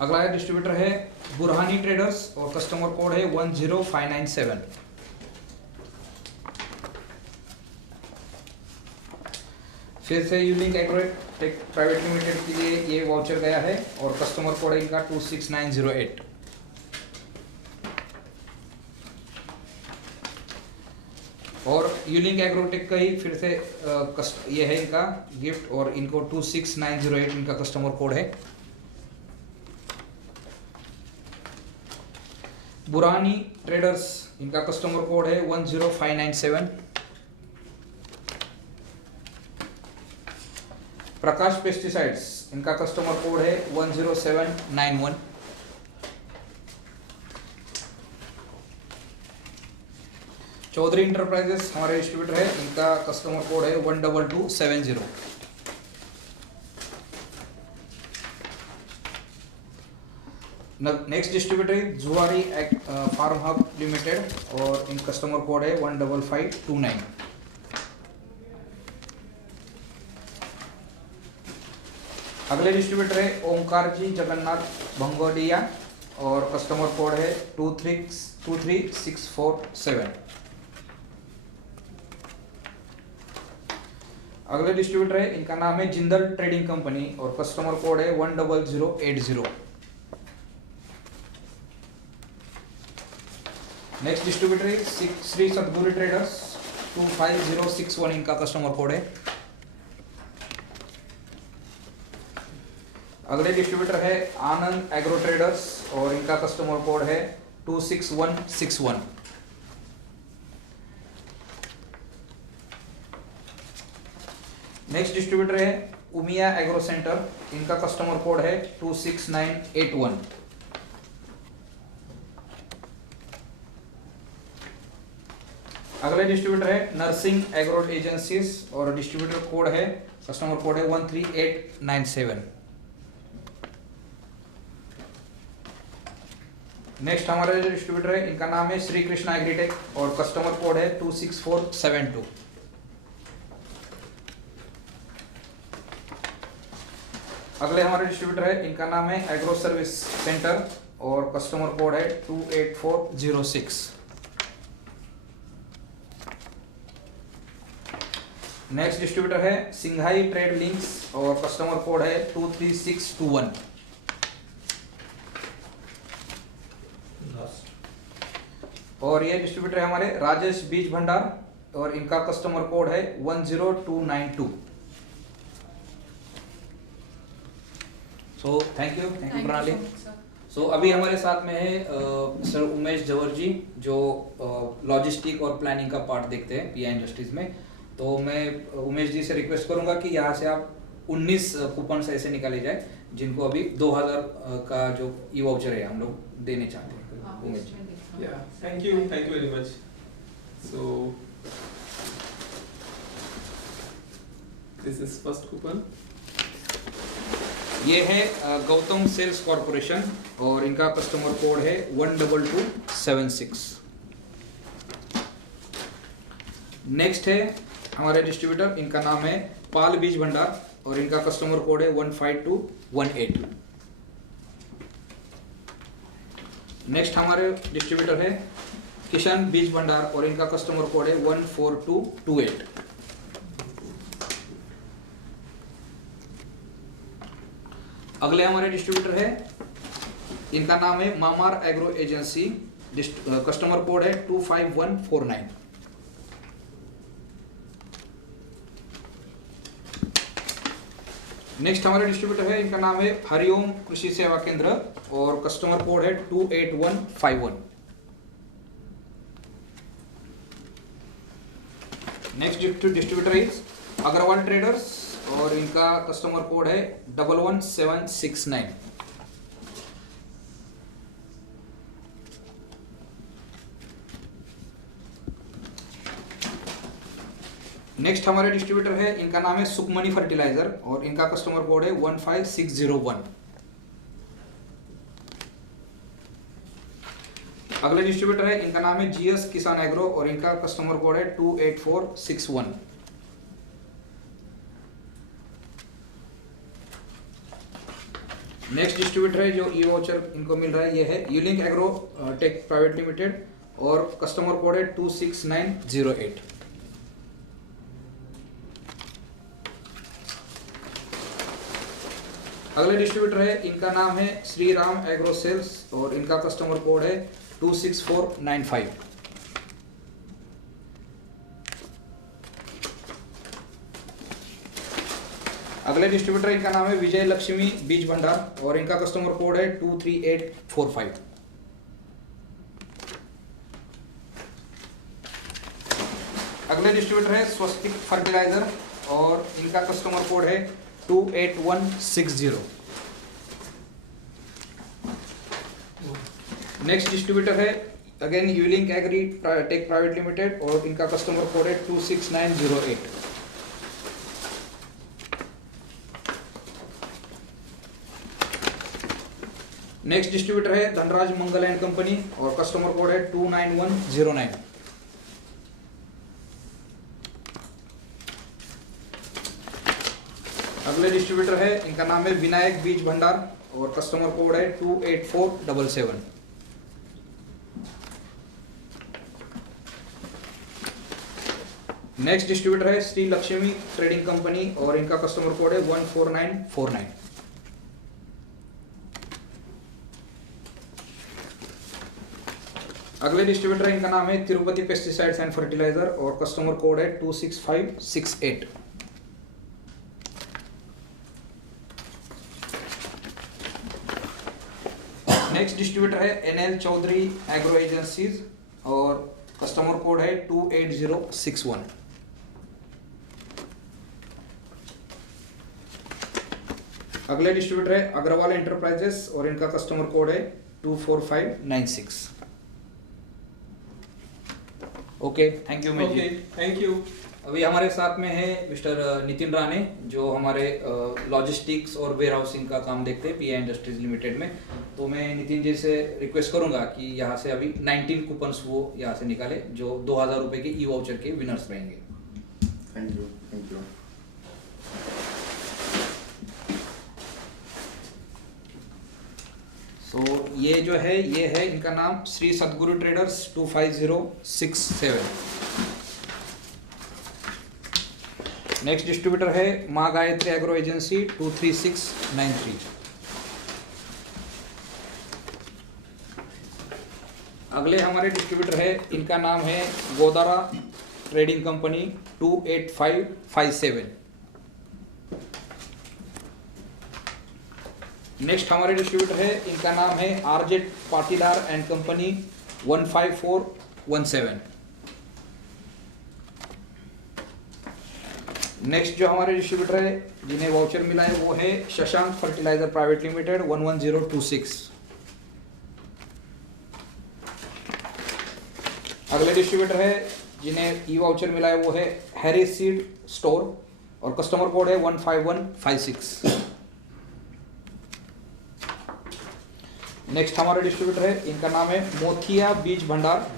अगला डिस्ट्रीब्यूटर है बुरहानी ट्रेडर्स और कस्टमर कोड है 10597। फिर से यूलिंक एग्रोटेक प्राइवेट लिमिटेड के लिए ये वाउचर गया है और कस्टमर कोड है इनका 26908। और यूलिंक एग्रोटेक का ही फिर से ये है इनका गिफ्ट और इनको 26908 इनका कस्टमर कोड है। बुरानी ट्रेडर्स, इनका कस्टमर कोड है 10597। प्रकाश पेस्टिसाइड्स, इनका कस्टमर कोड है 10791। चौधरी इंटरप्राइजेस हमारे डिस्ट्रीब्यूटर है, इनका कस्टमर कोड है 12270। नेक्स्ट डिस्ट्रीब्यूटर है जुआरी फार्म हब लिमिटेड और इन कस्टमर कोड है 15529। अगले डिस्ट्रीब्यूटर है ओमकार जी जगन्नाथ भंगोडिया और कस्टमर कोड है 23647। अगले डिस्ट्रीब्यूटर है, इनका नाम है जिंदल ट्रेडिंग कंपनी और कस्टमर कोड है 10080। नेक्स्ट डिस्ट्रीब्यूटर है श्री सतगुरु ट्रेडर्स 25061, इनका कस्टमर कोड है। अगले डिस्ट्रीब्यूटर है आनंद एग्रो ट्रेडर्स और इनका कस्टमर कोड है 26161। नेक्स्ट डिस्ट्रीब्यूटर है उमिया एग्रो सेंटर, इनका कस्टमर कोड है 26981। अगले डिस्ट्रीब्यूटर है नर्सिंग एग्रो एजेंसीज और डिस्ट्रीब्यूटर कोड है कस्टमर कोड है 13897। नेक्स्ट हमारे जो डिस्ट्रीब्यूटर है, इनका नाम है श्री कृष्णा एग्रीटेक और कस्टमर कोड है 26472। अगले हमारे डिस्ट्रीब्यूटर है, इनका नाम है एग्रो सर्विस सेंटर और कस्टमर कोड है 28406। नेक्स्ट डिस्ट्रीब्यूटर है सिंघाई ट्रेड लिंक्स और कस्टमर कोड है 23621। और ये डिस्ट्रीब्यूटर है हमारे राजेश बीज भंडार और इनका कस्टमर कोड है 10292। सो थैंक यू प्रणाली। सो अभी हमारे साथ में है सर उमेश जवर जी, जो लॉजिस्टिक और प्लानिंग का पार्ट देखते हैं पीआई इंडस्ट्रीज में। तो मैं उमेश जी से रिक्वेस्ट करूंगा कि यहाँ से आप 19 कूपन ऐसे निकाले जाए जिनको अभी 2000 का जो ई वाउचर है हम लोग देने चाहते हैं। Umesh ji. Yeah, thank you very much. So this is first coupon. ये है गौतम सेल्स कॉर्पोरेशन और इनका कस्टमर कोड है 12276। नेक्स्ट है हमारे डिस्ट्रीब्यूटर, इनका नाम है पाल बीज भंडार और इनका कस्टमर कोड है 15218। नेक्स्ट हमारे डिस्ट्रीब्यूटर है किशन बीज भंडार और इनका कस्टमर कोड है 14228। अगले हमारे डिस्ट्रीब्यूटर है, इनका नाम है मामार एग्रो एजेंसी, कस्टमर कोड है 25149। नेक्स्ट हमारे डिस्ट्रीब्यूटर है, इनका नाम है हरिओम कृषि सेवा केंद्र और कस्टमर कोड है 28151। Next distributor is Agarwal traders और इनका कस्टमर कोड है 11769। नेक्स्ट हमारे डिस्ट्रीब्यूटर है, इनका नाम है सुखमनी फर्टिलाइजर और इनका कस्टमर कोड है 15601। अगले डिस्ट्रीब्यूटर है, इनका नाम है जीएस किसान एग्रो और इनका कस्टमर कोड है 28461। नेक्स्ट डिस्ट्रीब्यूटर है जो ई वाउचर इनको मिल रहा है, ये है यूलिंग एग्रो टेक प्राइवेट लिमिटेड और कस्टमर कोड है 26908। अगले डिस्ट्रीब्यूटर है, इनका नाम है श्री राम एग्रो सेल्स और इनका कस्टमर कोड है 26495। अगले डिस्ट्रीब्यूटर, इनका नाम है विजय लक्ष्मी बीज भंडार और इनका कस्टमर कोड है 23845। अगले डिस्ट्रीब्यूटर है स्वस्तिक फर्टिलाइजर और इनका कस्टमर कोड है 28160। नेक्स्ट डिस्ट्रीब्यूटर है again Ulink agritech private limited और इनका कस्टमर कोड है 26908। नेक्स्ट डिस्ट्रीब्यूटर है धनराज मंगल एंड कंपनी और कस्टमर कोड है 29109। अगले डिस्ट्रीब्यूटर है, इनका नाम है विनायक बीज भंडार और कस्टमर कोड है 28477। नेक्स्ट डिस्ट्रीब्यूटर है श्री लक्ष्मी ट्रेडिंग कंपनी और इनका कस्टमर कोड है 14949। अगले डिस्ट्रीब्यूटर है, इनका नाम है तिरुपति पेस्टिसाइड्स एंड फर्टिलाइजर और कस्टमर कोड है 26568। नेक्स्ट डिस्ट्रीब्यूटर है एनएल चौधरी एग्रो एजेंसीज और कस्टमर कोड है 28061। अगले डिस्ट्रीब्यूटर है अग्रवाल एंटरप्राइजेस और इनका कस्टमर कोड है 24596। Okay, thank you ma'am. Okay, thank you. अभी हमारे साथ में है मिस्टर नितिन राणे जो हमारे लॉजिस्टिक्स और वेयर हाउसिंग का काम देखते हैं पीआई इंडस्ट्रीज लिमिटेड में। तो मैं नितिन जी से रिक्वेस्ट करूंगा कि यहाँ से अभी 19 कूपन्स वो यहाँ से निकाले जो 2000 रुपए के ई वाउचर के विनर्स रहेंगे। Thank you. सो ये जो है ये है इनका नाम श्री सतगुरु ट्रेडर्स 25067। नेक्स्ट डिस्ट्रीब्यूटर है माँ गायत्री एग्रो एजेंसी 23693। अगले हमारे डिस्ट्रीब्यूटर है इनका नाम है गोदारा ट्रेडिंग कंपनी 28557। नेक्स्ट हमारे डिस्ट्रीब्यूटर है इनका नाम है आरजेट पाटीदार एंड कंपनी 15417। नेक्स्ट जो हमारे डिस्ट्रीब्यूटर है जिन्हें वाउचर मिला है वो है शशांक फर्टिलाइजर प्राइवेट लिमिटेड 11026। अगले डिस्ट्रीब्यूटर है जिन्हें ई वाउचर मिला है वो है हैरी सीड स्टोर और कस्टमर कोड है 15156। नेक्स्ट हमारे डिस्ट्रीब्यूटर है इनका नाम है मोथिया बीज भंडार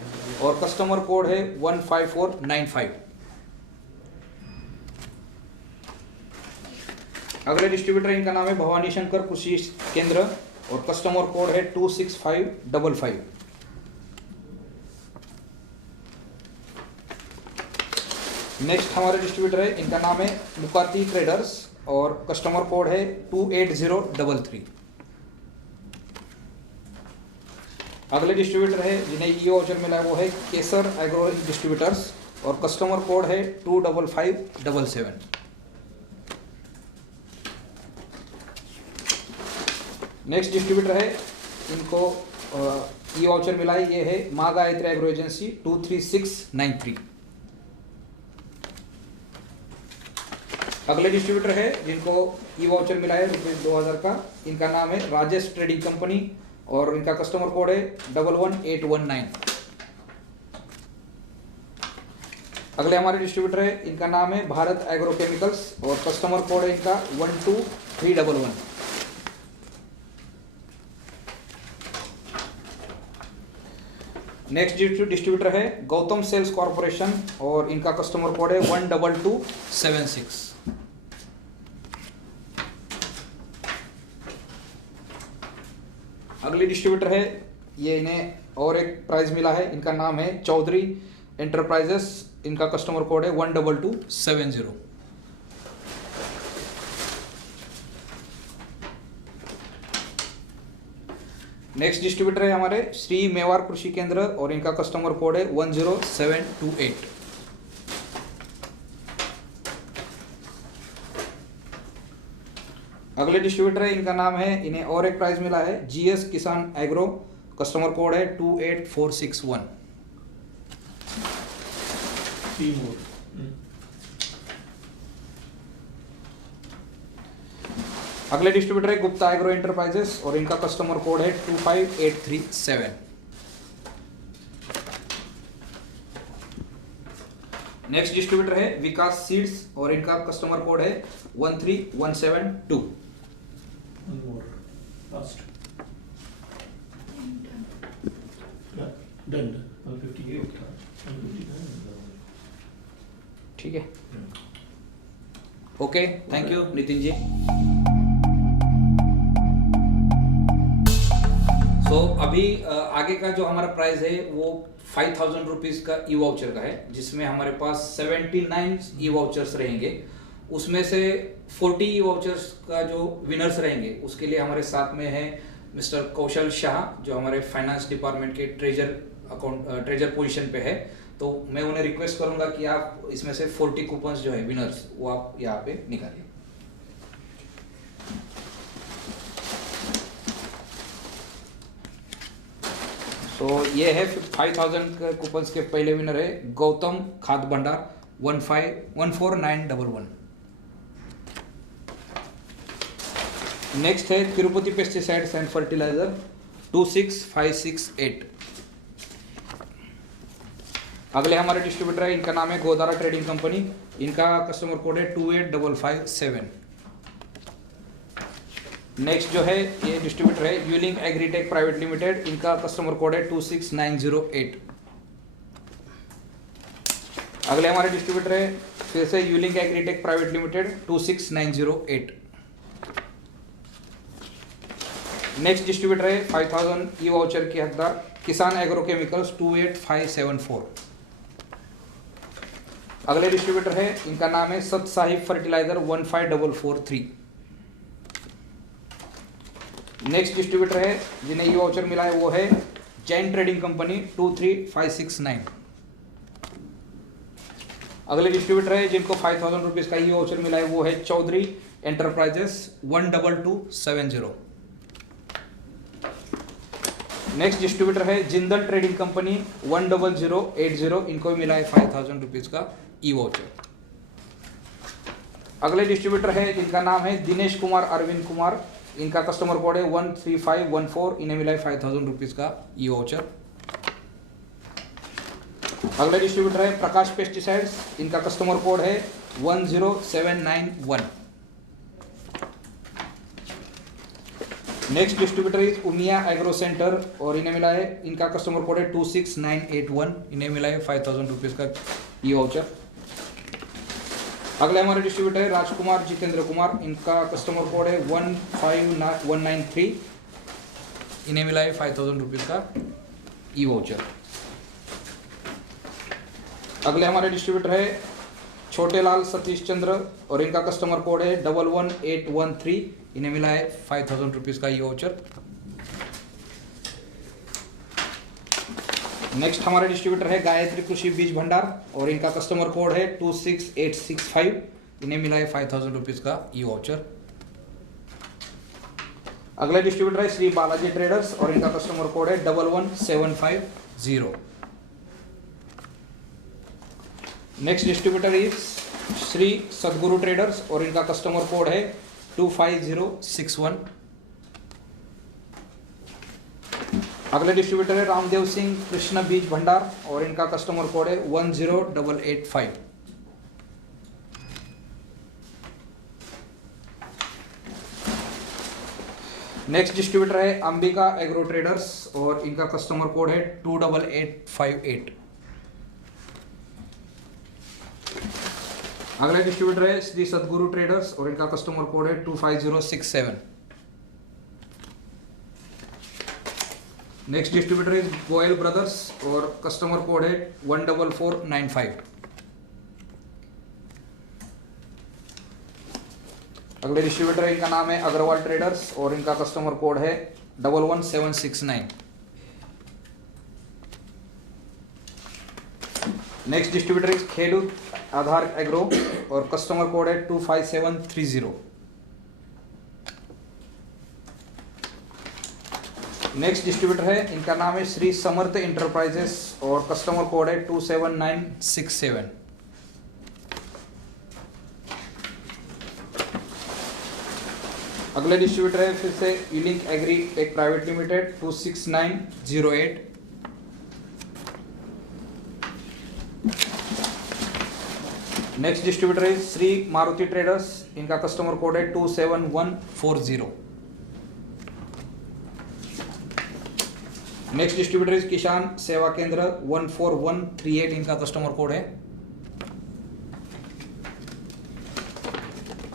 और कस्टमर कोड है 15495। अगले डिस्ट्रीब्यूटर इनका नाम है भवानी शंकर कृषि केंद्र और कस्टमर कोड है 26555। नेक्स्ट हमारे डिस्ट्रीब्यूटर है इनका नाम है मुकाती ट्रेडर्स और कस्टमर कोड है 28033। अगले डिस्ट्रीब्यूटर है जिन्हें ई वाउचर मिला है वो है केसर एग्रो डिस्ट्रीब्यूटर्स और कस्टमर कोड है 25577। नेक्स्ट डिस्ट्रीब्यूटर है इनको ई वाउचर मिला है ये है माँ गायत्री एग्रो एजेंसी 23693। अगले डिस्ट्रीब्यूटर है जिनको ई वाउचर मिला है ₹2000 का, इनका नाम है राजेश ट्रेडिंग कंपनी और इनका कस्टमर कोड है 11819। अगले हमारे डिस्ट्रीब्यूटर है इनका नाम है भारत एग्रो केमिकल्स और कस्टमर कोड है इनका 12311। नेक्स्ट डिस्ट्रीब्यूटर है गौतम सेल्स कॉर्पोरेशन और इनका कस्टमर कोड है 12276। अगली डिस्ट्रीब्यूटर है ये इन्हें और एक प्राइज मिला है, इनका नाम है चौधरी एंटरप्राइजेस, इनका कस्टमर कोड है 12270। नेक्स्ट डिस्ट्रीब्यूटर है हमारे श्री मेवाड़ कृषि केंद्र और इनका कस्टमर कोड है 10728। अगले डिस्ट्रीब्यूटर है इनका नाम है, इन्हें और एक प्राइज मिला है जीएस किसान एग्रो, कस्टमर कोड है 28461। अगले डिस्ट्रीब्यूटर है गुप्ता एग्रो एंटरप्राइजेस और इनका कस्टमर कोड है 25837। नेक्स्ट डिस्ट्रीब्यूटर है विकास सीड्स और इनका कस्टमर कोड है 13172। ठीक है, okay, thank you Nitin ji. सो अभी आगे का जो हमारा प्राइस है वो 5000 रुपीज़ का ई वाउचर का है, जिसमें हमारे पास 79 ई वाउचर्स रहेंगे। उसमें से 40 ई वाउचर्स का जो विनर्स रहेंगे उसके लिए हमारे साथ में है मिस्टर कौशल शाह, जो हमारे फाइनेंस डिपार्टमेंट के ट्रेजर पोजीशन पे है। तो मैं उन्हें रिक्वेस्ट करूंगा कि आप इसमें से 40 कूपन्स जो है विनर्स वो आप यहाँ पे निकालिए। तो ये है 5000 कूपन्स के पहले विनर है गौतम खाद भंडार 14911। नेक्स्ट है तिरुपति पेस्टिसाइड्स एंड फर्टिलाइजर 26568। अगले हमारे डिस्ट्रीब्यूटर है, इनका नाम है गोदारा ट्रेडिंग कंपनी, इनका कस्टमर कोड है 28557। नेक्स्ट जो है ये डिस्ट्रीब्यूटर है यूलिंग एग्रीटेक प्राइवेट लिमिटेड, इनका कस्टमर कोड है 26908। अगले हमारे डिस्ट्रीब्यूटर है फिर से Ulink agritech private limited 26908। Next distributor है 5000 ई वाउचर के हकदार किसान एग्रोकेमिकल्स 28574। अगले डिस्ट्रीब्यूटर है, इनका नाम है सत साहिब फर्टिलाइजर 15443। नेक्स्ट डिस्ट्रीब्यूटर है जिन्हें ई वाउचर मिला है वो है जैन ट्रेडिंग कंपनी 23569। अगले डिस्ट्रीब्यूटर है जिनको 5000 रुपीज का ई वाउचर मिला है वो है चौधरी एंटरप्राइजेस 12270। नेक्स्ट डिस्ट्रीब्यूटर है जिंदल ट्रेडिंग कंपनी 10080, इनको भी मिला है 5000 रुपीज का ई वाउचर। अगले डिस्ट्रीब्यूटर है जिनका नाम है दिनेश कुमार अरविंद कुमार, इनका कस्टमर कोड है 13514, इन्हें मिला है 5000 रुपीज का ई वाउचर। अगले डिस्ट्रीब्यूटर है प्रकाश पेस्टिसाइड्स, इनका कस्टमर कोड है 10791। Next distributor is Umiya agro centre और इन्हें मिला है, इनका कस्टमर कोड है 26981, इन्हें मिला है 5000 रुपीज का ई वाउचर। अगले हमारे डिस्ट्रीब्यूटर है राजकुमार जितेंद्र कुमार, इनका कस्टमर कोड है 15193, इन्हें मिला है 5000 रुपीज का ई वाउचर। अगले हमारे डिस्ट्रीब्यूटर है छोटे लाल सतीश चंद्र और इनका कस्टमर कोड है 11813, इन्हें मिला है 5000 रुपीज का ई वाउचर। नेक्स्ट हमारे डिस्ट्रीब्यूटर है गायत्री कृषि बीज भंडार और इनका कस्टमर कोड है 26865, इन्हें मिला है 5000 रुपीज का ई वाउचर। अगले डिस्ट्रीब्यूटर है श्री बालाजी ट्रेडर्स और इनका कस्टमर कोड है 11750। नेक्स्ट डिस्ट्रीब्यूटर इज श्री सदगुरु ट्रेडर्स और इनका कस्टमर कोड है 25061। अगले डिस्ट्रीब्यूटर है रामदेव सिंह कृष्ण बीज भंडार और इनका कस्टमर कोड है 10885। नेक्स्ट डिस्ट्रीब्यूटर है अंबिका एग्रो ट्रेडर्स और इनका कस्टमर कोड है 28858। अगले डिस्ट्रीब्यूटर है श्री सदगुरु ट्रेडर्स और इनका कस्टमर कोड है 25067। Next distributor is Goyal brothers और कस्टमर कोड है 14495। अगले डिस्ट्रीब्यूटर है, इनका नाम है अग्रवाल ट्रेडर्स और इनका कस्टमर कोड है 11769। Next distributor is Khedu Aadhaar agro और कस्टमर कोड है 25730। नेक्स्ट डिस्ट्रीब्यूटर है, इनका नाम है श्री समर्थ इंटरप्राइजेस और कस्टमर कोड है 27967। अगले डिस्ट्रीब्यूटर है फिर से यूलिंक एग्री एक प्राइवेट लिमिटेड 26908। नेक्स्ट डिस्ट्रीब्यूटर है श्री मारुति ट्रेडर्स, इनका कस्टमर कोड है 27140। नेक्स्ट डिस्ट्रीब्यूटर इज किसान सेवा केंद्र 14138, इनका कस्टमर कोड है।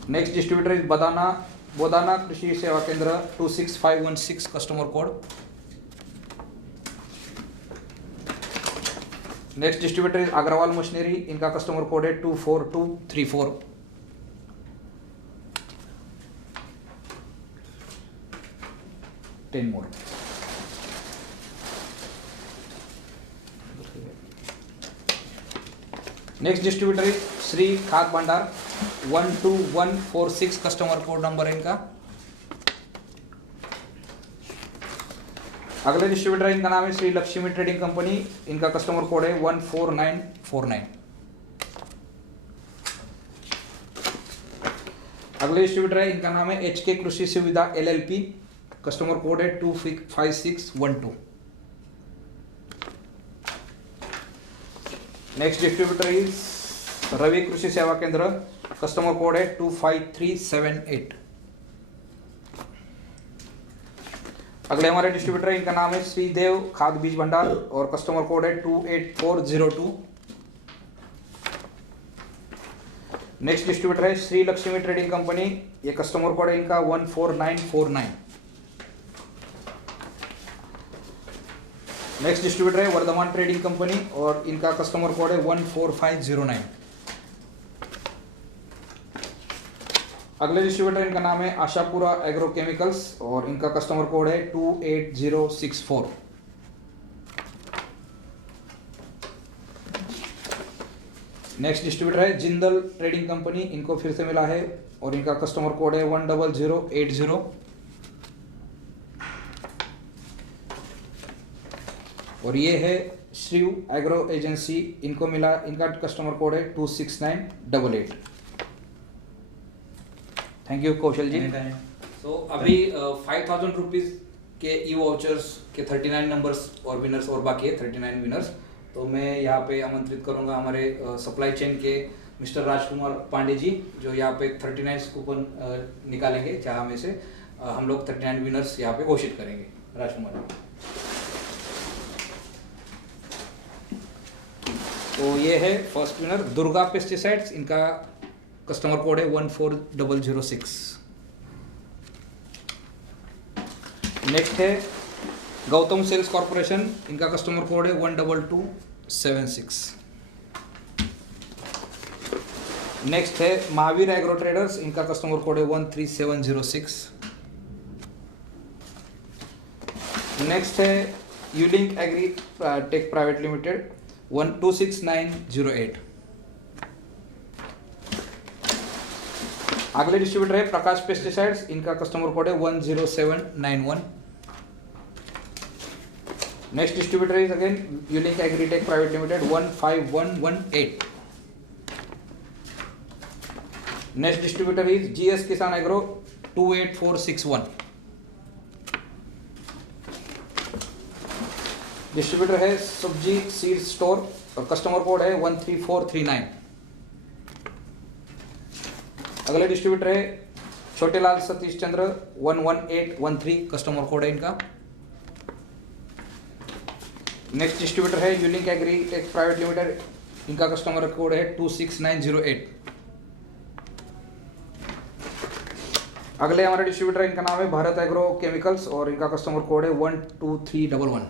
Next distributor is Bodana Krishi Seva Kendra 26516, customer code. Next distributor is Agarwal machinery, इनका कस्टमर कोड है 24234। More. Next distributor is Shri Khad Bhandar 12146, customer code number है इनका। अगले डिस्ट्रीब्यूटर इनका नाम है श्री लक्ष्मी ट्रेडिंग कंपनी, इनका कस्टमर कोड है 14949। अगले डिस्ट्रीब्यूटर है, इनका नाम है HK कृषि सुविधा LLP, कस्टमर कोड है 25612। नेक्स्ट डिस्ट्रीब्यूटर इज रवि कृषि सेवा केंद्र, कस्टमर कोड है 25378। अगले हमारे डिस्ट्रीब्यूटर है, इनका नाम है श्रीदेव खाद बीज भंडार और कस्टमर कोड है 28402। नेक्स्ट डिस्ट्रीब्यूटर है श्री लक्ष्मी ट्रेडिंग कंपनी, ये कस्टमर कोड है इनका 14949। नेक्स्ट डिस्ट्रीब्यूटर है वर्धमान ट्रेडिंग कंपनी और इनका कस्टमर कोड है 14509। अगले डिस्ट्रीब्यूटर इनका नाम है आशापुरा एग्रो केमिकल्स और इनका कस्टमर कोड है 28064। नेक्स्ट डिस्ट्रीब्यूटर है जिंदल ट्रेडिंग कंपनी, इनको फिर से मिला है और इनका कस्टमर कोड है 10080। और ये है श्रीव एग्रो एजेंसी, इनको मिला, इनका कस्टमर कोड है 26988। थैंक यू कौशल जी। तो अभी 5000 रुपीज के ई वाउचर्स के 39 नंबर्स और विनर्स और बाकी है 39 विनर्स। तो मैं यहाँ पे आमंत्रित करूँगा हमारे सप्लाई चेन के मिस्टर राजकुमार पांडे जी, जो यहाँ पे 39 कूपन निकालेंगे जहाँ में से हम लोग 39 विनर्स यहाँ पे घोषित करेंगे। राजकुमार जी। तो ये है फर्स्ट विनर दुर्गा पेस्टिसाइड्स, इनका कस्टमर कोड है 14006। नेक्स्ट है गौतम सेल्स कॉर्पोरेशन, इनका कस्टमर कोड है 12276। नेक्स्ट है महावीर एग्रो ट्रेडर्स, इनका कस्टमर कोड है 13706। नेक्स्ट है यूलिंक एग्री टेक प्राइवेट लिमिटेड 126908। अगले डिस्ट्रीब्यूटर है प्रकाश पेस्टिसाइड्स, इनका कस्टमर कोड है 10791। Next distributor is again unique agritech private limited 15118। Next distributor is GS किसान एग्रो 28461। डिस्ट्रीब्यूटर है सब्जी सीड स्टोर और कस्टमर कोड है 13439। अगले डिस्ट्रीब्यूटर है छोटेलाल सतीश चंद्र 11813, कस्टमर कोड है इनका। नेक्स्ट डिस्ट्रीब्यूटर है यूनिक एग्रीटेक प्राइवेट लिमिटेड, इनका कस्टमर कोड है 26908। अगले हमारे डिस्ट्रीब्यूटर इनका नाम है भारत एग्रो केमिकल्स और इनका कस्टमर कोड है 12311।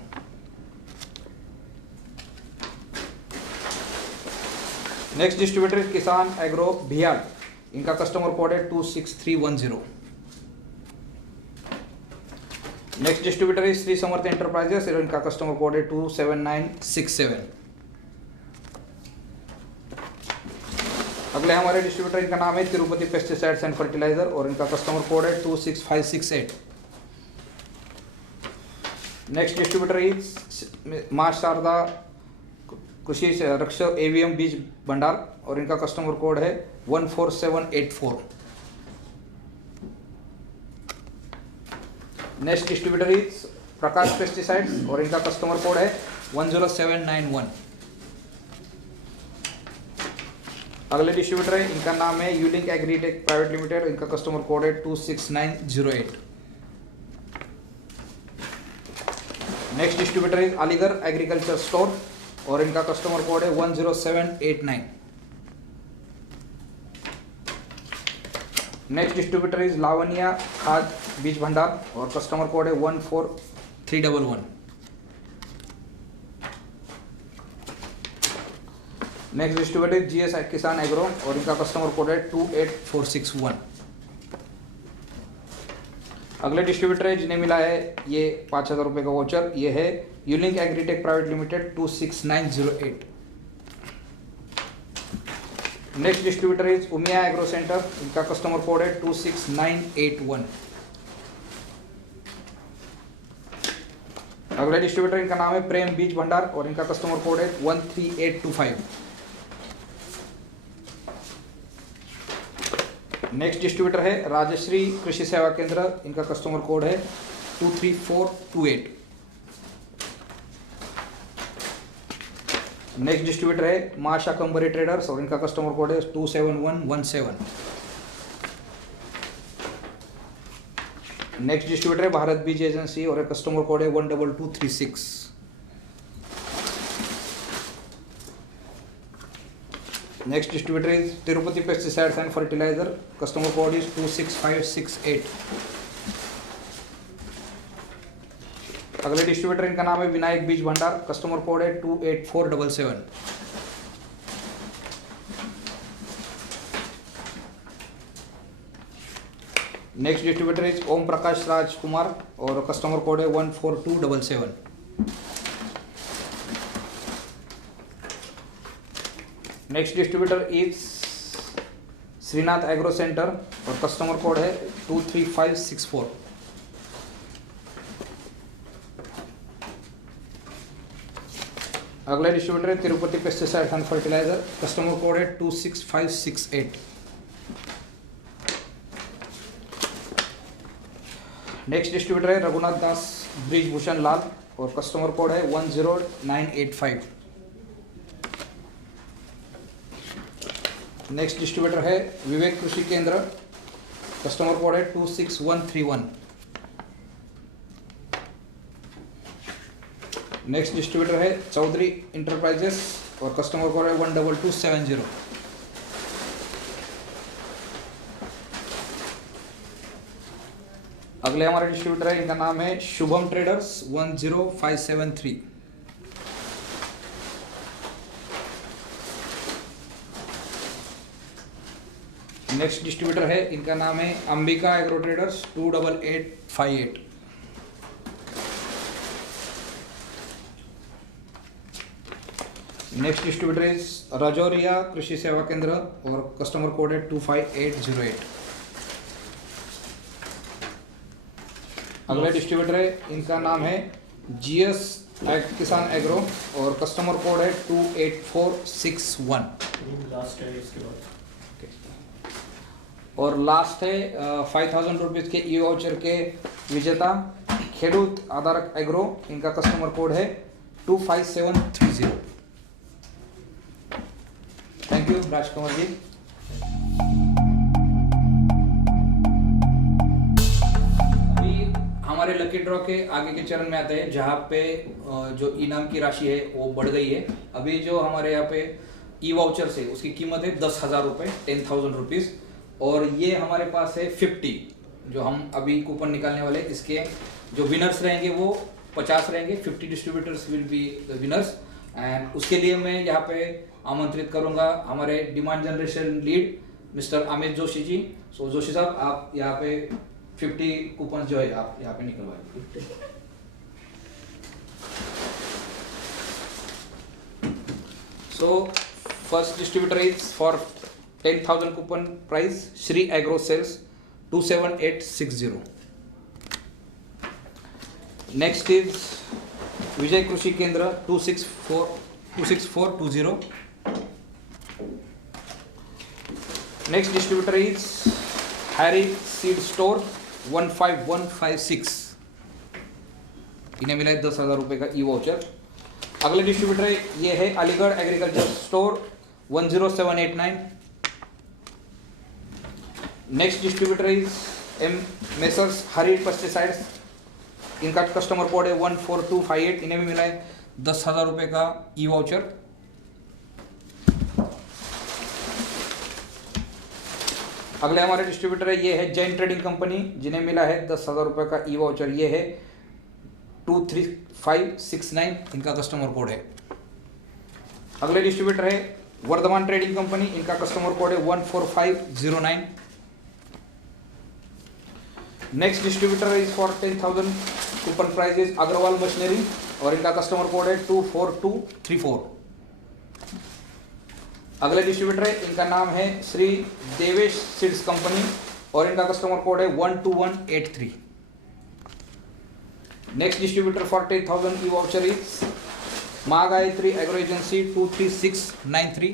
नेक्स्ट डिस्ट्रीब्यूटर किसान एग्रो भियाड, इनका कस्टमर कोड है 26310। नेक्स्ट डिस्ट्रीब्यूटर है श्री समर्थ एंटरप्राइजेस और इनका कस्टमर कोड है 27967। अगले हमारे डिस्ट्रीब्यूटर इनका नाम है तिरुपति पेस्टिसाइड्स एंड फर्टिलाइजर और इनका कस्टमर कोड है 26568। नेक्स्ट डिस्ट्रीब्यूटर इज मां शारदा कृषि रक्ष एवीएम बीज भंडार और इनका कस्टमर कोड है 14784। Next distributor is Prakash pesticides और इनका कस्टमर कोड है 10791। अगले डिस्ट्रीब्यूटर है इनका नाम है यूलिंक एग्रीटेक प्राइवेट लिमिटेड, इनका कस्टमर कोड है 26908। Next distributor is Aligarh agriculture store और इनका कस्टमर कोड है 10789। नेक्स्ट डिस्ट्रीब्यूटर इज लावनिया खाद बीज भंडार और कस्टमर कोड है 14311। नेक्स्ट डिस्ट्रीब्यूटर इज जीएस किसान एग्रो और इनका कस्टमर कोड है 28461। अगले डिस्ट्रीब्यूटर है जिन्हें मिला है ये 5000 रुपये का वोचर, ये है unique agritech private limited 26908। Next distributor is Umiya agro centre, इनका कस्टमर कोड है 26981। अगला डिस्ट्रीब्यूटर इनका नाम है प्रेम बीज भंडार और इनका कस्टमर कोड है 13825। नेक्स्ट डिस्ट्रीब्यूटर है राजश्री कृषि सेवा केंद्र, इनका कस्टमर कोड है 23428। नेक्स्ट डिस्ट्रीब्यूटर है मां शाकंबरी ट्रेडर्स और इनका कस्टमर कोड है 27117। नेक्स्ट डिस्ट्रीब्यूटर है भारत बीज एजेंसी और कस्टमर कोड है 12236। Next distributor is Tirupati pesticides and fertiliser, customer code is 26568। अगले डिस्ट्रीब्यूटर इनका नाम है विनायक बीज भंडार, कस्टमर कोड है 28477। Next distributor is Om Prakash Raj Kumar और कस्टमर कोड है 14277। Next distributor is Shrinath agro centre और कस्टमर कोड है 23564। अगला डिस्ट्रीब्यूटर है Tirupati pesticide and fertiliser, customer code है 26568। नेक्स्ट डिस्ट्रीब्यूटर है रघुनाथ दास ब्रिजभूषण लाल और कस्टमर कोड है 10985। नेक्स्ट डिस्ट्रीब्यूटर है विवेक कृषि केंद्र, कस्टमर कोड है 26131। नेक्स्ट डिस्ट्रीब्यूटर है चौधरी इंटरप्राइजेस और कस्टमर कोड है 12270। अगले हमारे डिस्ट्रीब्यूटर है, इनका नाम है शुभम ट्रेडर्स 10573। नेक्स्ट डिस्ट्रीब्यूटर है, इनका नाम है Ambika agro traders 28858। Next distributor is Rajoria Krishi Seva केंद्र और कस्टमर कोड है 25808। अगला डिस्ट्रीब्यूटर है, इनका नाम है जीएस किसान एग्रो और कस्टमर कोड है 28461। लास्ट है इसके बाद। और लास्ट है 5000 रुपीज़ के ई वाउचर के विजेता खेडूत आधारक एग्रो, इनका कस्टमर कोड है 25730। Thank you Rajkumar ji. अभी हमारे लकी ड्रॉ के आगे के चरण में आते हैं, जहाँ पे जो इनाम की राशि है वो बढ़ गई है। अभी जो हमारे यहाँ पे ई वाउचर से उसकी कीमत है 10,000 रुपये, 10,000 रुपीज़। और ये हमारे पास है 50 जो हम अभी कूपन निकालने वाले, इसके जो विनर्स रहेंगे वो 50 रहेंगे। 50 distributors will be the winners. And उसके लिए मैं यहाँ पे आमंत्रित करूँगा हमारे demand generation lead mister Amit Joshi ji. So Joshi साहब, आप यहाँ पे 50 कूपन जो है आप यहाँ पे निकलवाएं। So first distributor is for 10,000 coupon price Shri Agro Sales 27860. Next is Vijay Krushi Kendra 26420. Next distributor is Harry Seed Store 15156. इन्हें मिला है 10,000 रुपये का ई वाउचर। अगले डिस्ट्रीब्यूटर ये है Aligarh agriculture store 10789। Next distributor is messrs Hari pesticides, इनका customer code है 14258। इन्हें भी मिला है 10,000 रुपये का ई वाउचर। अगले हमारे डिस्ट्रीब्यूटर है, ये है जैन ट्रेडिंग कंपनी, जिन्हें मिला है 10,000 रुपये का ई वाउचर। ये है 23569, इनका कस्टमर कोड है। अगले डिस्ट्रीब्यूटर है वर्धमान ट्रेडिंग कंपनी, इनका कस्टमर कोड है 14509। Next distributor is for 10,000 coupon price is Agarwal machinery और इनका कस्टमर कोड है 24234। अगले डिस्ट्रीब्यूटर है, इनका नाम है श्री देवेश सीड्स कंपनी और इनका कस्टमर कोड है 12183। Next distributor for 10,000 E voucher is माँ गायत्री एग्रो एजेंसी 23693।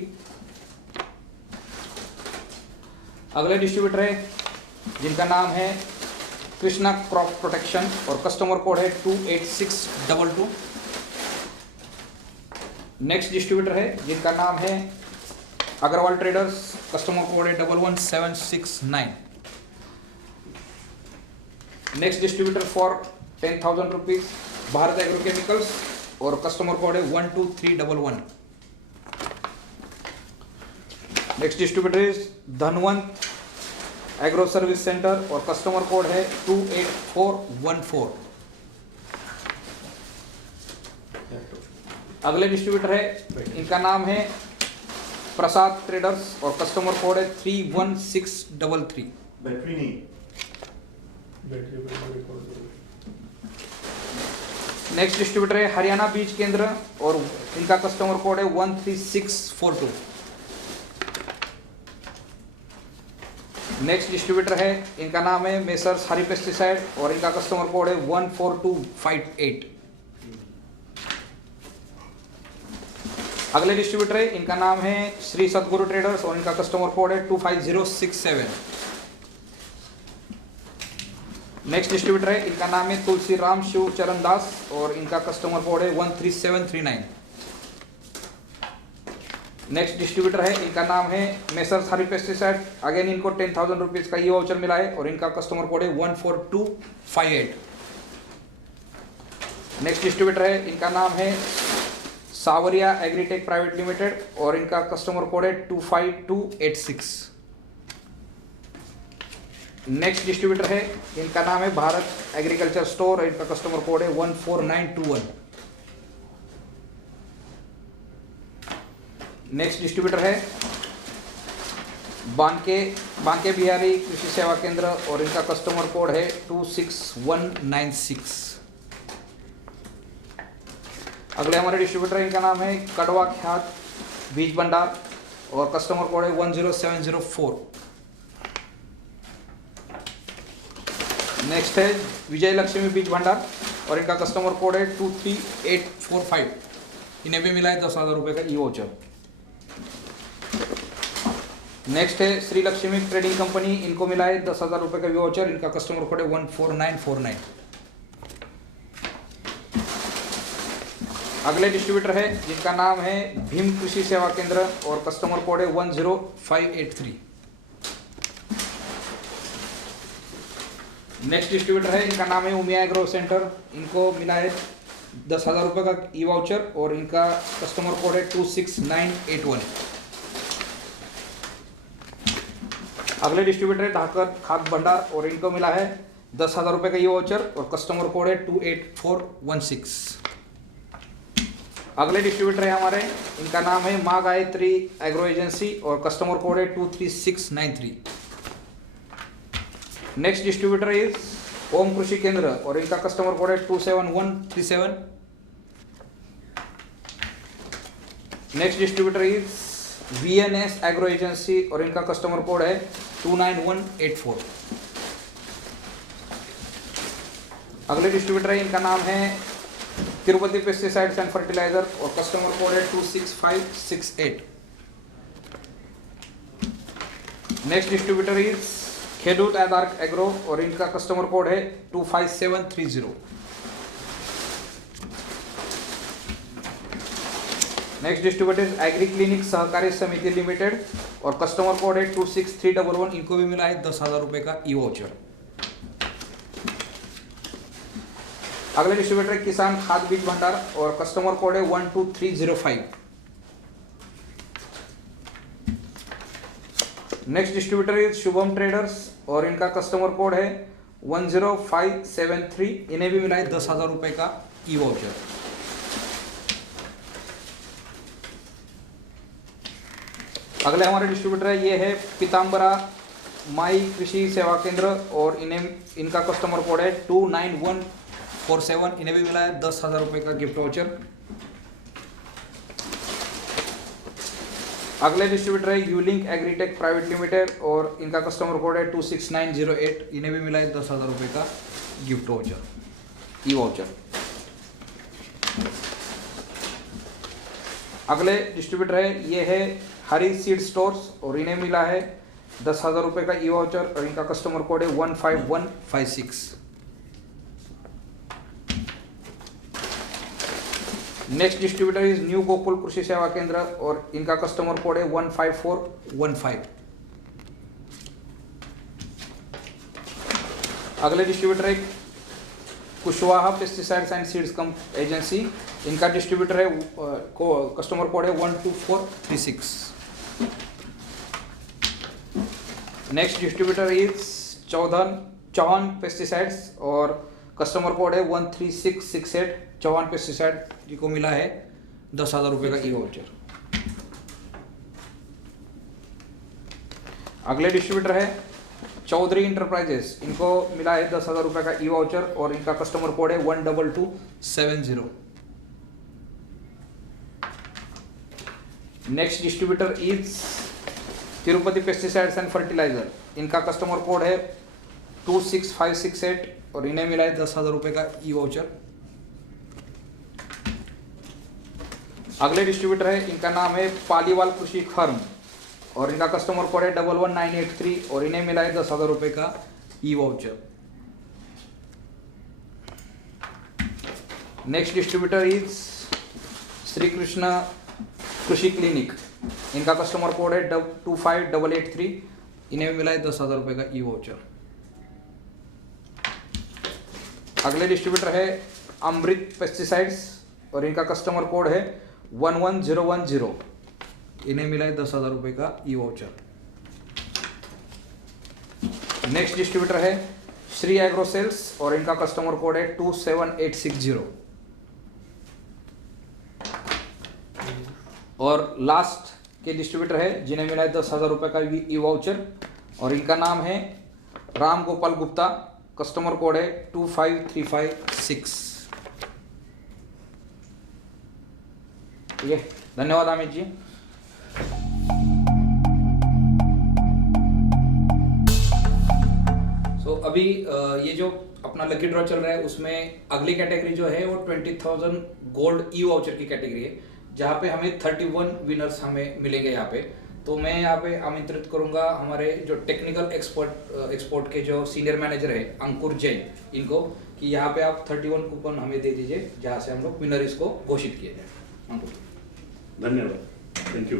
अगले डिस्ट्रीब्यूटर है, जिनका नाम है कृष्णा क्रॉप प्रोटेक्शन और कस्टमर कोड है 28622। नेक्स्ट डिस्ट्रीब्यूटर है, जिनका नाम है अग्रवाल ट्रेडर्स, कस्टमर कोड है 11769। Next distributor for 10,000 rupees Bharat agro chemicals और कस्टमर कोड है 12311। Next distributor is Dhanvant agro service centre और कस्टमर कोड है 28414। अगले डिस्ट्रीब्यूटर है, इनका नाम है प्रसाद ट्रेडर्स और कस्टमर कोड है 31633। बैटरी नहीं। नेक्स्ट डिस्ट्रीब्यूटर है हरियाणा बीज केंद्र और इनका कस्टमर कोड है 13642। नेक्स्ट डिस्ट्रीब्यूटर है, इनका नाम है मेसर्स हरी पेस्टिसाइड और इनका कस्टमर कोड है 14258। अगले डिस्ट्रीब्यूटर है, इनका नाम है श्री सतगुरु ट्रेडर्स और इनका कस्टमर कोड है 25067। नेक्स्ट डिस्ट्रीब्यूटर है, इनका नाम है तुलसी राम शिव चरण दास और इनका कस्टमर कोड है 13739। नेक्स्ट डिस्ट्रीब्यूटर है, इनका नाम है मेसर्स हरी पेस्टिसाइड, अगेन इनको 10,000 रुपीज का ये वाउचर मिला है और इनका कस्टमर कोड है 14258। नेक्स्ट डिस्ट्रीब्यूटर है, इनका नाम है सावरिया एग्रीटेक प्राइवेट लिमिटेड और इनका कस्टमर कोड है 25286। नेक्स्ट डिस्ट्रीब्यूटर है, इनका नाम है भारत एग्रीकल्चर स्टोर और इनका कस्टमर कोड है 14921। नेक्स्ट डिस्ट्रीब्यूटर है बांके बिहारी कृषि सेवा केंद्र और इनका कस्टमर कोड है 26196। अगले हमारे डिस्ट्रीब्यूटर इनका नाम है कड़वा ख्यात बीज भंडार और कस्टमर कोड है 10704। नेक्स्ट है विजय लक्ष्मी बीज भंडार और इनका कस्टमर कोड है 23845। इन्हें भी मिला है 10,000 रुपये का ई वाउचर। नेक्स्ट है श्री लक्ष्मी ट्रेडिंग कंपनी, इनको मिला है 10,000 रुपये का वाउचर, इनका कस्टमर कोड है 14949। अगले डिस्ट्रीब्यूटर है जिनका नाम है भीम कृषि सेवा केंद्र और कस्टमर कोड है 10583। नेक्स्ट डिस्ट्रीब्यूटर है, इनका नाम है उमिया एग्रो सेंटर, इनको मिला है 10,000 रुपये का ई वाउचर और इनका कस्टमर कोड है 26981। अगले डिस्ट्रीब्यूटर है ढाकर खाद भंडार और इनको मिला है 10,000 रुपये का ये वाउचर और कस्टमर कोड है 28416। अगले डिस्ट्रीब्यूटर है हमारे, इनका नाम है माँ गायत्री एग्रो एजेंसी और कस्टमर कोड है 23693। नेक्स्ट डिस्ट्रीब्यूटर इज ओम कृषि केंद्र और इनका कस्टमर कोड है 27137। Next distributor is VNS agro agency और इनका कस्टमर कोड है 29184। अगले डिस्ट्रीब्यूटर है, इनका नाम है तिरुपति पेस्टिसाइड्स एंड फर्टिलाइजर और कस्टमर कोड है 26568। नेक्स्ट डिस्ट्रीब्यूटर इज खेडूत एदार्क एग्रो और इनका कस्टमर कोड है 25730। नेक्स्ट डिस्ट्रीब्यूटर एग्री क्लिनिक सहकारी समिति लिमिटेड और कस्टमर कोड है 26311, इनको भी मिला है 10,000 रुपये का ई वाउचर। अगले डिस्ट्रीब्यूटर है किसान खाद बीज भंडार और कस्टमर कोड है 12305। Next distributor is Shubham traders और इनका कस्टमर कोड है 10573, इन्हें भी मिला है 10,000 रुपये का ई वाउचर। अगले हमारे डिस्ट्रीब्यूटर है, ये है पीताम्बरा माई कृषि सेवा केंद्र और इनका कस्टमर कोड है 29147, इन्हें भी मिला है 10,000 रुपये का गिफ्ट वाउचर। अगले डिस्ट्रीब्यूटर है यूलिंक एग्रीटेक प्राइवेट लिमिटेड और इनका कस्टमर कोड है 26908, इन्हें भी मिला है 10,000 रुपये का गिफ्ट वाउचर, ई वाउचर। अगले डिस्ट्रीब्यूटर है, ये है हरी सीड स्टोर्स और इन्हें मिला है 10,000 रुपये का ई वाउचर और इनका कस्टमर कोड है 15156। Next distributor is new Gokul कृषि सेवा केंद्र और इनका कस्टमर कोड है 15415। अगले डिस्ट्रीब्यूटर है Kushwaha pesticides and seeds agency, इनका डिस्ट्रीब्यूटर है कस्टमर कोड है 12436। Next distributor is Chauhan pesticides और कस्टमर कोड है 13668। चौहान पेस्टिसाइड जी को मिला है 10,000 रुपये का ई वाउचर। अगले डिस्ट्रीब्यूटर है चौधरी इंटरप्राइजेस, इनको मिला है 10,000 रुपये का ई वाउचर और इनका कस्टमर कोड है 12270। Next distributor is Tirupati pesticides and fertiliser, इनका कस्टमर कोड है 26568 और इन्हें मिला है 10,000 रुपये का ई वाउचर। अगले डिस्ट्रीब्यूटर है, इनका नाम है पालीवाल कृषि फर्म और इनका कस्टमर कोड है 11983 और इन्हें मिला है 10,000 रुपये का ई voucher. Next distributor is Shri Krishna कृषि क्लिनिक, इनका कस्टमर कोड है 25883, इन्हें मिला है 10,000 रुपये का ई वाउचर। अगले डिस्ट्रीब्यूटर है अमृत पेस्टिसाइड्स और इनका कस्टमर कोड है 11010, इन्हें मिला है 10,000 रुपये का ई वाउचर। नेक्स्ट डिस्ट्रीब्यूटर है श्री एग्रोसेल्स और इनका कस्टमर कोड है 27860। और लास्ट के डिस्ट्रीब्यूटर है जिन्हें मिला है 10,000 रुपये का ई वाउचर और इनका नाम है राम गोपाल गुप्ता, कस्टमर कोड है 25356। ठीक है, धन्यवाद अमित जी। अभी ये जो अपना लकी ड्रॉ चल रहा है उसमें अगली कैटेगरी जो है वो 20,000 गोल्ड ई वाउचर की कैटेगरी है, जहाँ पे हमें 31 विनर्स हमें मिलेंगे यहाँ पे। तो मैं यहाँ पे आमंत्रित करूँगा हमारे जो टेक्निकल एक्सपोर्ट के जो सीनियर मैनेजर है अंकुर जैन, इनको कि यहाँ पे आप 31 कूपन हमें दे दीजिए जहाँ से हम लोग विनर इसको घोषित किए जाए। अंकुर, धन्यवाद, थैंक यू।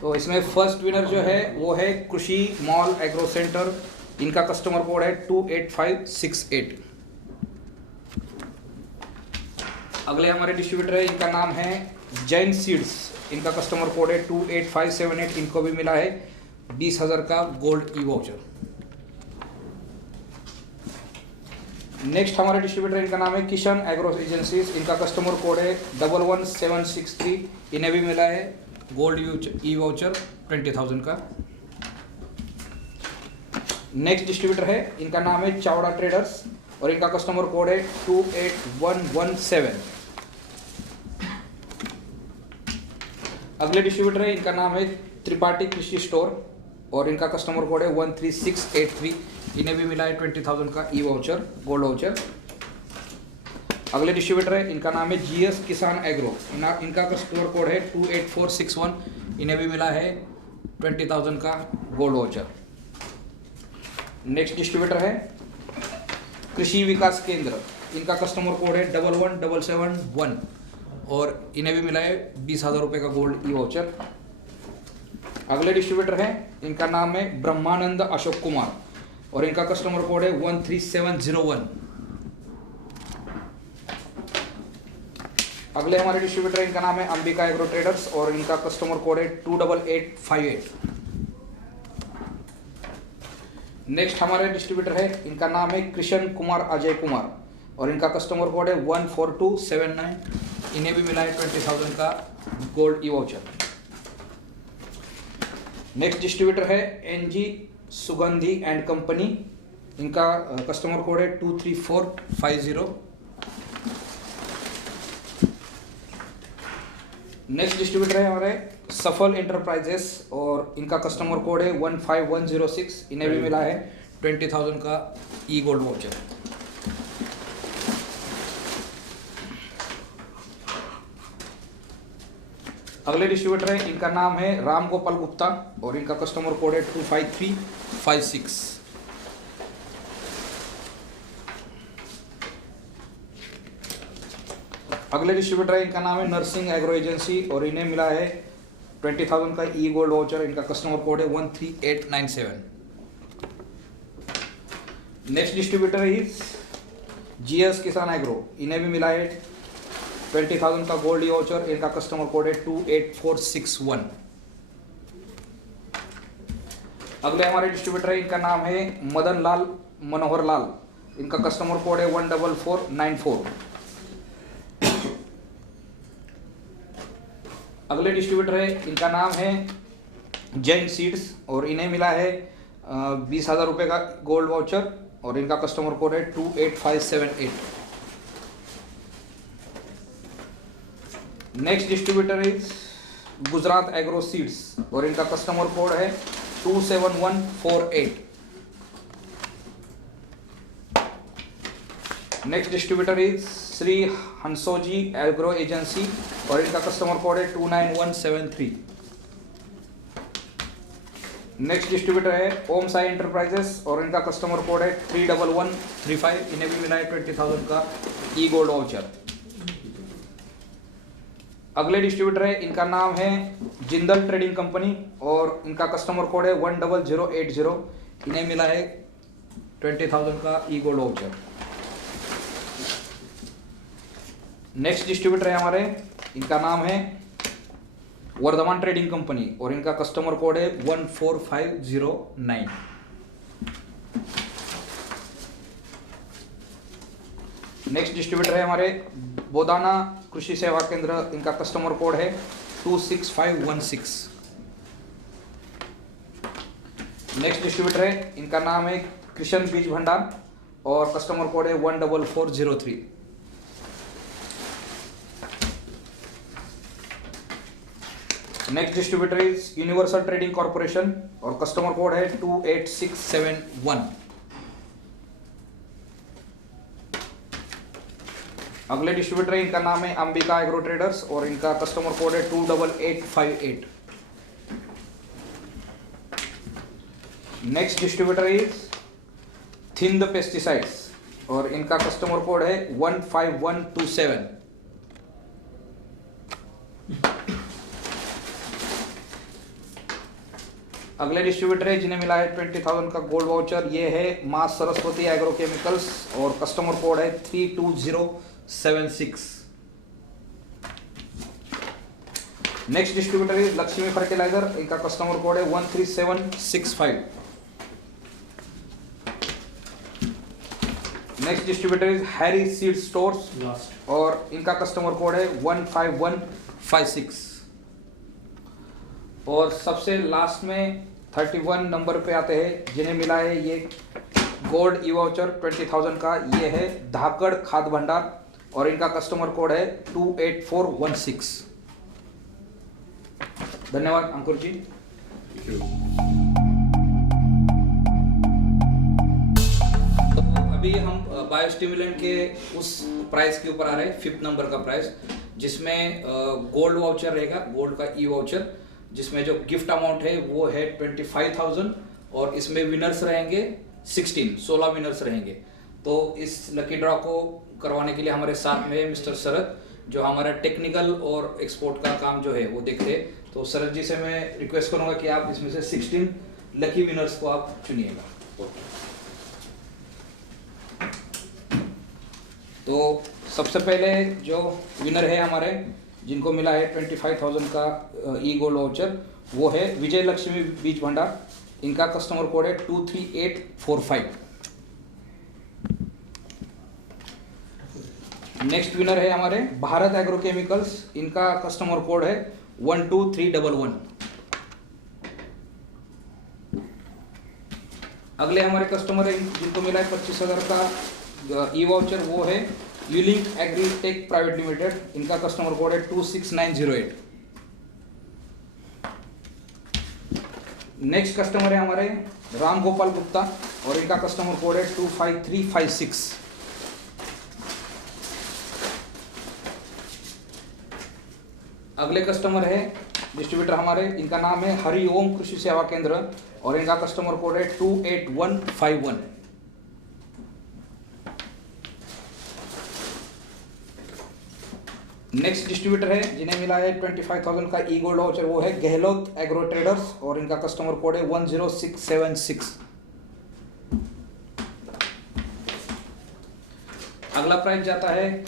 तो इसमें फर्स्ट विनर जो है वो है कृषि मॉल एग्रो सेंटर, इनका कस्टमर कोड है 28568। अगले हमारे डिस्ट्रीब्यूटर है, इनका नाम है जैन सीड्स, इनका कस्टमर कोड है 28578, इनको भी मिला है 20,000 का गोल्ड ई वाउचर। नेक्स्ट हमारे डिस्ट्रीब्यूटर इनका नाम है किशन एग्रो एजेंसीज, इनका कस्टमर कोड है 11763, इन्हें भी मिला है गोल्ड ई वाउचर 20,000 का। नेक्स्ट डिस्ट्रीब्यूटर है, इनका नाम है चावड़ा ट्रेडर्स और इनका कस्टमर कोड है 28117। अगले डिस्ट्रीब्यूटर है, इनका नाम है त्रिपाठी कृषि स्टोर और इनका कस्टमर कोड है 13683, इन्हें भी मिला है 20,000 का ई वाउचर गोल्ड वाउचर। अगले डिस्ट्रीब्यूटर है, इनका नाम है जीएस किसान एग्रो, इनका कस्टमर कोड है 28461, इन्हें भी मिला है 20,000 का गोल्ड वाउचर। नेक्स्ट डिस्ट्रीब्यूटर है कृषि विकास केंद्र, इनका कस्टमर कोड है 11771 और इन्हें भी मिला है 20,000 रुपये का गोल्ड ई वाउचर। अगले डिस्ट्रीब्यूटर है, इनका नाम है ब्रह्मानंद अशोक कुमार और इनका कस्टमर कोड है 13701। अगले हमारे डिस्ट्रीब्यूटर इनका नाम है अंबिका एग्रो ट्रेडर्स और इनका कस्टमर कोड है 28858। नेक्स्ट हमारे डिस्ट्रीब्यूटर है, इनका नाम है कृष्ण कुमार अजय कुमार और इनका कस्टमर कोड है 14279, इन्हें भी मिला है 20,000 का gold e voucher. Next distributor है एनजी सुगंधी एंड कंपनी, इनका कस्टमर कोड है 23450। नेक्स्ट डिस्ट्रीब्यूटर है हमारे सफल एंटरप्राइजेस और इनका कस्टमर कोड है 15106, इन्हें भी मिला है 20,000 का ई गोल्ड वाउचर। अगले डिस्ट्रीब्यूटर है, इनका नाम है राम गोपाल गुप्ता और इनका कस्टमर कोड है 25356। अगले डिस्ट्रीब्यूटर है, इनका नाम है नर्सिंग एग्रो एजेंसी और इन्हें मिला है 20,000 का ई गोल्ड वाउचर, इनका कस्टमर कोड है 13897। नेक्स्ट डिस्ट्रीब्यूटर है जीएस किसान एग्रो, इन्हें भी मिला है 20,000 का गोल्ड ई वाउचर, इनका कस्टमर कोड है 28461। अगले हमारे डिस्ट्रीब्यूटर है, इनका नाम है मदन लाल मनोहर लाल, इनका कस्टमर कोड है 14494। अगले डिस्ट्रीब्यूटर है, इनका नाम है जैन सीड्स और इन्हें मिला है 20,000 रुपये का गोल्ड वाउचर और इनका कस्टमर कोड है 28578। Next distributor is Gujarat agro seeds और इनका कस्टमर कोड है 27148। Next distributor is Shri Hansoji agro agency और इनका कस्टमर कोड है 29173। नेक्स्ट डिस्ट्रीब्यूटर है ओम साई एंटरप्राइजेस और इनका कस्टमर कोड है 31135। इन्हें भी मिला है 20,000 का ई गोल्ड वाउचर। अगले डिस्ट्रीब्यूटर है, इनका नाम है जिंदल ट्रेडिंग कंपनी और इनका कस्टमर कोड है 10080। इन्हें मिला है 20,000 का e gold voucher. Next distributor है हमारे, इनका नाम है वर्धमान ट्रेडिंग कंपनी और इनका कस्टमर कोड है 14509। नेक्स्ट डिस्ट्रीब्यूटर है हमारे बोदाना कृषि सेवा केंद्र, इनका कस्टमर कोड है 26516। नेक्स्ट डिस्ट्रीब्यूटर है, इनका नाम है कृष्ण बीज भंडार और कस्टमर कोड है 14403। Next distributor is universal trading corporation और कस्टमर कोड है 28671। अगले डिस्ट्रीब्यूटर है, इनका नाम है अंबिका एग्रो ट्रेडर्स और इनका कस्टमर कोड है 28858। Next distributor is Thind pesticides और इनका कस्टमर कोड है 15127। अगले डिस्ट्रीब्यूटर है, जिन्हें मिला है 20,000 का गोल्ड वाउचर, ये है मां सरस्वती एग्रो केमिकल्स और कस्टमर कोड है 32076। नेक्स्ट डिस्ट्रीब्यूटर है लक्ष्मी फर्टिलाइजर, इनका कस्टमर कोड है 13765। Next distributor is Harry seed stores और इनका कस्टमर कोड है 15156। और सबसे लास्ट में 31 नंबर पे आते हैं, जिन्हें मिला है ये गोल्ड ई वाउचर 20,000 का, ये है धाकड़ खाद भंडार और इनका कस्टमर कोड है 28416। धन्यवाद अंकुर जी। तो अभी हम बायोस्टिमुलेंट के उस प्राइस के ऊपर आ रहे हैं, 5th नंबर का प्राइस, जिसमें गोल्ड वाउचर रहेगा, गोल्ड का ई वाउचर, जिसमें जो गिफ्ट अमाउंट है वो है 25,000 और इसमें विनर्स रहेंगे 16 विनर्स रहेंगे। तो इस लकी ड्रॉ को करवाने के लिए हमारे साथ में मिस्टर शरद, जो हमारा टेक्निकल और एक्सपोर्ट का काम जो है वो देखते हैं। तो शरद जी से मैं रिक्वेस्ट करूंगा कि आप इसमें से 16 लकी विनर्स को आप चुनिएगा। तो सबसे पहले जो विनर है हमारे, जिनको मिला है 25,000 का ई गोल्ड वाउचर, वो है विजय लक्ष्मी बीज भंडार, इनका कस्टमर कोड है 23845। नेक्स्ट विनर है हमारे भारत एग्रो केमिकल्स, इनका कस्टमर कोड है 12311। अगले हमारे कस्टमर है जिनको मिला है 25,000 का ई वाउचर, वो है यूलिंक एग्रीटेक प्राइवेट लिमिटेड, इनका कस्टमर कोड है 26908। नेक्स्ट कस्टमर है हमारे राम गोपाल गुप्ता और इनका कस्टमर कोड है 25356। अगले कस्टमर है डिस्ट्रीब्यूटर हमारे, इनका नाम है हरि ओम कृषि सेवा केंद्र और इनका कस्टमर कोड है 28151। नेक्स्ट डिस्ट्रीब्यूटर है जिन्हें मिला है 25,000 का ई गोल्ड वाउचर, वो है गहलोत एग्रो ट्रेडर्स और इनका कस्टमर कोड है 10676। अगला प्राइस जाता है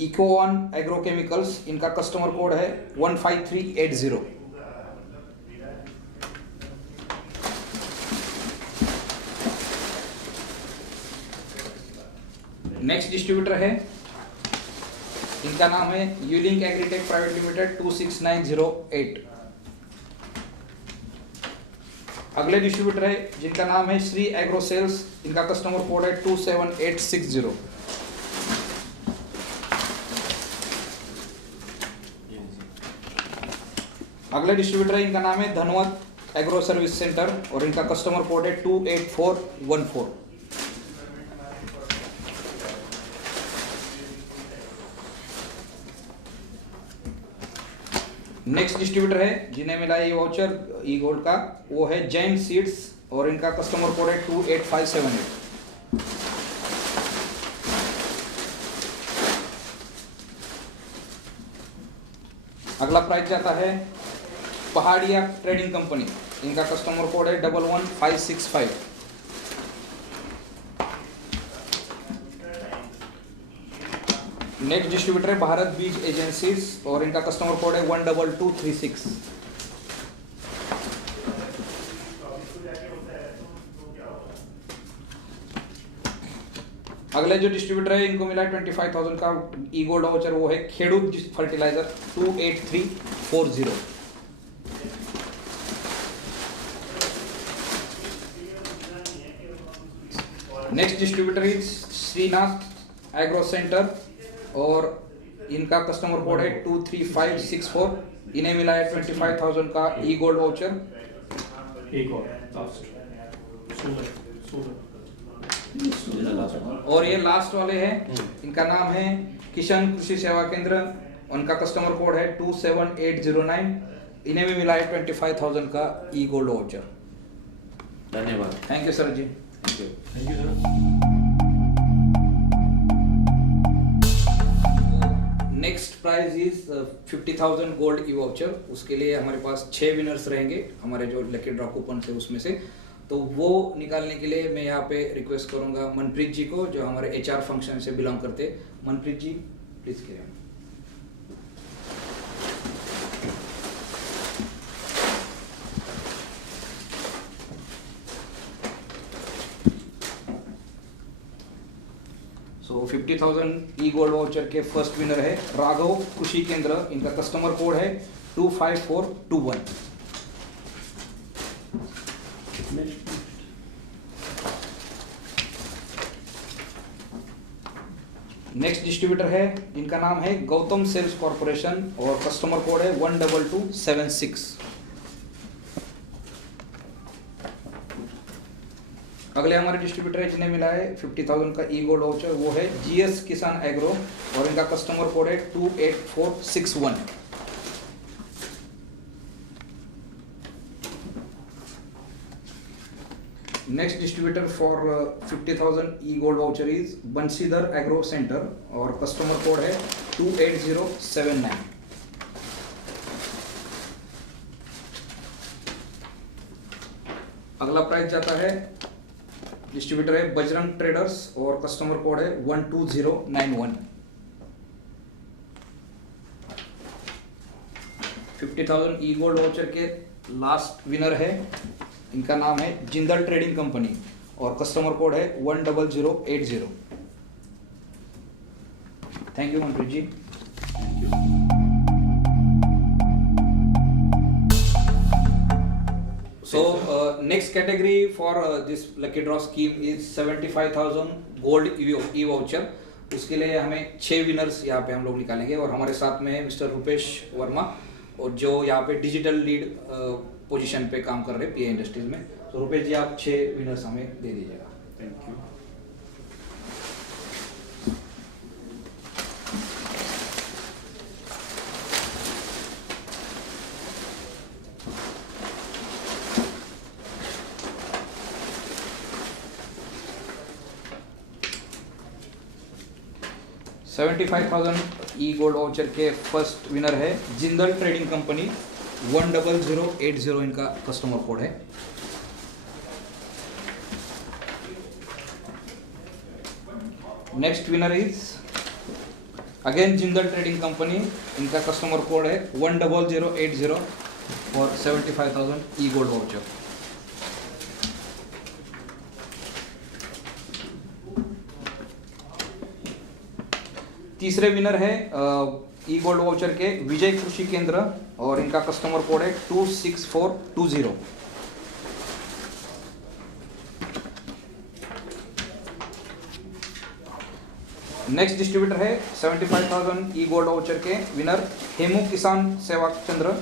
इकोवन एग्रो केमिकल्स, इनका कस्टमर कोड है 15380। नेक्स्ट डिस्ट्रीब्यूटर है, इनका नाम है यूलिंक एग्रीटेक प्राइवेट लिमिटेड 26908। अगले डिस्ट्रीब्यूटर है जिनका नाम है श्री एग्रो सेल्स, इनका कस्टमर कोड है 27860। अगले डिस्ट्रीब्यूटर है, इनका नाम है धनवत एग्रो सर्विस सेंटर और इनका कस्टमर कोड है 28414। नेक्स्ट डिस्ट्रीब्यूटर है जिन्हें मिला ये वाउचर ई गोल्ड का, वो है जैन सीड्स और इनका कस्टमर कोड है 28578। अगला प्राइस जाता है पहाड़िया ट्रेडिंग कंपनी, इनका कस्टमर कोड है 11565। नेक्स्ट डिस्ट्रीब्यूटर है भारत बीज एजेंसीज और इनका कस्टमर कोड है 12236। अगले जो डिस्ट्रीब्यूटर है इनको मिला 25,000 का ई गोल्ड वाउचर, वो है Khedut fertilizer 28340। Next distributor is Shrinath agro centre और इनका कस्टमर कोड है 23564। इन्हें मिला है 25,000 का ई गोल्ड वाउचर। एक और लास्ट और ये लास्ट वाले हैं, इनका नाम है किशन कृषि सेवा केंद्र, उनका कस्टमर कोड है 27809। इन्हें भी मिला है 25,000 का ई गोल्ड वाउचर। धन्यवाद। Thank you sir ji. Thank you sir. Next prize is 50,000 gold e voucher. उसके लिए हमारे पास 6 विनर्स रहेंगे हमारे जो लकी ड्रॉ कूपन से उसमें से, तो वो निकालने के लिए मैं यहाँ पे रिक्वेस्ट करूँगा मनप्रीत जी को, जो हमारे HR फंक्शन से बिलोंग करते हैं। मनप्रीत जी प्लीज करें। सो 50,000 ई गोल्ड वाउचर के फर्स्ट विनर है राघव कृषि केंद्र, इनका कस्टमर कोड है 25421। नेक्स्ट डिस्ट्रीब्यूटर है, इनका नाम है गौतम सेल्स कॉर्पोरेशन और कस्टमर कोड है 12276। अगले हमारे डिस्ट्रीब्यूटर है जिन्हें मिला है 50,000 का ई गोल्ड वाउचर, वो है GS किसान एग्रो और इनका कस्टमर कोड है 28461। Next distributor for 50,000 e gold voucher is Bansidhar agro centre और कस्टमर कोड है 28079। अगला प्राइस जाता है, डिस्ट्रीब्यूटर है बजरंग ट्रेडर्स और कस्टमर कोड है 12091। 50,000 ई गोल्ड वाउचर के लास्ट विनर है, इनका नाम है जिंदल ट्रेडिंग कंपनी और कस्टमर कोड है 10080। Thank you Manpreet ji. So next category for this lucky draw scheme is 75,000 gold e-voucher। उसके लिए हमें 6 विनर्स यहाँ पे हम लोग निकालेंगे और हमारे साथ में है मिस्टर रुपेश वर्मा और जो यहाँ पे डिजिटल लीड पोजीशन पे काम कर रहे हैं PA इंडस्ट्रीज में। तो रुपेश जी आप 6 विनर्स हमें दे दीजिएगा। Thank you. E gold voucher के फर्स्ट विनर है जिंदल ट्रेडिंग कंपनी 10080 इनका कस्टमर कोड है। Next winner is again Jindal trading company, इनका कस्टमर कोड है 10080 और 75,000 ई गोल्ड वाउचर। तीसरे विनर है ई गोल्ड वाउचर के विजय कृषि केंद्र और इनका कस्टमर कोड है 26420। नेक्स्ट डिस्ट्रीब्यूटर है 75,000 ई गोल्ड वाउचर के विनर हेमू किसान सेवा केंद्र।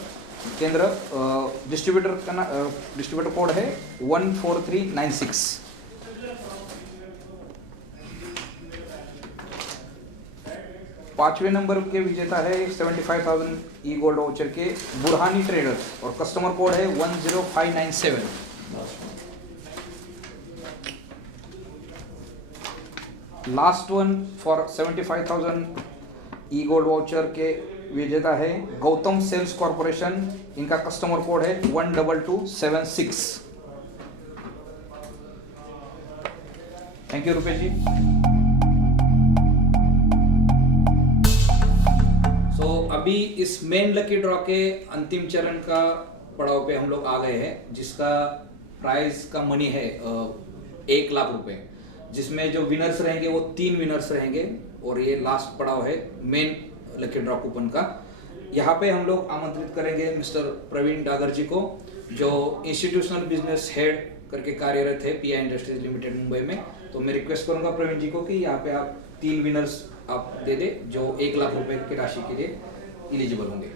डिस्ट्रीब्यूटर कोड है 14396। पांचवें नंबर के विजेता है 75,000 ई गोल्ड वाउचर के बुरहानी ट्रेडर्स और कस्टमर कोड है 10597। Last one for 75,000 E gold voucher के विजेता है गौतम सेल्स कॉर्पोरेशन, इनका कस्टमर कोड है 12276। थैंक यू रुपेश जी। अभी इस मेन लकी ड्रॉ के अंतिम चरण का पड़ाव पे हम लोग आ गए हैं, जिसका प्राइज का मनी है 1 लाख रुपए, जिसमें जो विनर्स रहेंगे वो 3 विनर्स रहेंगे और ये लास्ट पड़ाव है मेन लकी ड्रॉ कूपन का। यहाँ पे हम लोग आमंत्रित करेंगे मिस्टर प्रवीण डागर जी को, जो इंस्टीट्यूशनल बिजनेस हेड करके कार्यरत है पीआई इंडस्ट्रीज लिमिटेड मुंबई में। तो मैं रिक्वेस्ट करूंगा प्रवीण जी को कि यहाँ पे आप 3 विनर्स आप दे दे जो 1 लाख रुपए की राशि के लिए एलिजिबल होंगे।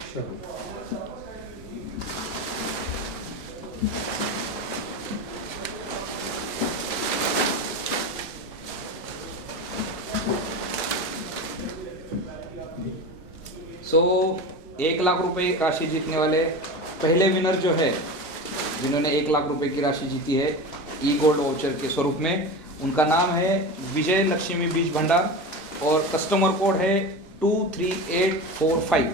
सो 1 लाख रुपए राशि जीतने वाले पहले विनर जो है, जिन्होंने 1 लाख रुपए की राशि जीती है ई गोल्ड वाउचर के स्वरूप में, उनका नाम है विजय लक्ष्मी बीज भंडार और कस्टमर कोड है 23845।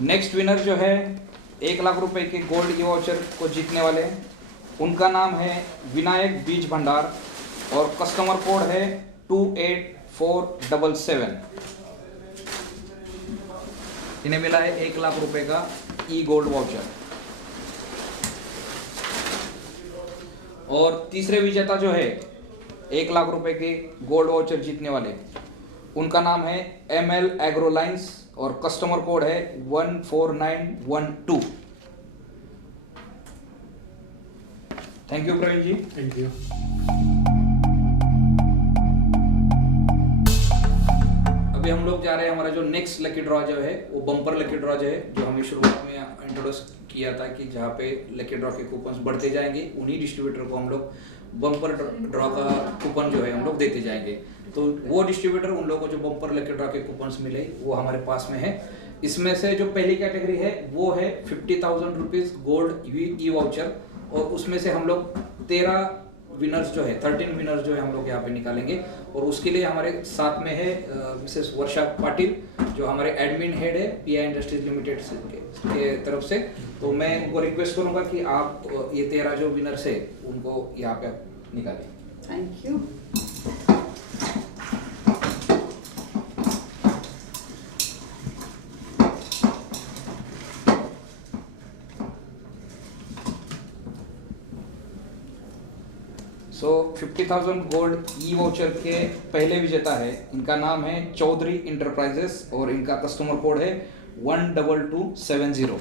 नेक्स्ट विनर जो है 1 लाख रुपए के गोल्ड ई वाउचर को जीतने वाले, उनका नाम है विनायक बीज भंडार और कस्टमर कोड है 28477। इन्हें मिला है 1 लाख रुपए का ई गोल्ड वाउचर। और तीसरे विजेता जो है 1 लाख रुपए के गोल्ड वाउचर जीतने वाले, उनका नाम है ML एग्रो लाइन्स और कस्टमर कोड है 14912। Thank you Praveen ji. Thank you. अभी हम लोग जा रहे हैं, हमारा जो नेक्स्ट लकी ड्रॉ जो है वो बम्पर लकी ड्रॉ जो है, जो हमें शुरुआत में इंट्रोड्यूस किया था कि जहाँ पे लकी ड्रॉ के कूपन्स बढ़ते जाएंगे, उन्हीं डिस्ट्रीब्यूटर को हम लोग बम्पर ड्रॉ का कूपन जो है हम लोग देते जाएंगे। तो वो डिस्ट्रीब्यूटर, उन लोगों को जो बम्पर लकी ड्रॉ के कूपन्स मिले वो हमारे पास में है। इसमें से जो पहली कैटेगरी है वो है 50,000 रुपीज गोल्ड ई वाउचर और उसमें से हम लोग 13 विनर्स जो है 13 विनर्स जो है हम लोग यहाँ पे निकालेंगे। और उसके लिए हमारे साथ में है मिसेस वर्षा पाटिल, जो हमारे एडमिन हेड है पीआई इंडस्ट्रीज लिमिटेड के तरफ से। तो मैं उनको रिक्वेस्ट करूंगा कि आप ये 13 जो विनर्स है उनको यहाँ पे निकालें। Thank you. So 50,000 gold e voucher के पहले विजेता है, इनका नाम है चौधरी इंटरप्राइजेस और इनका कस्टमर कोड है 12270।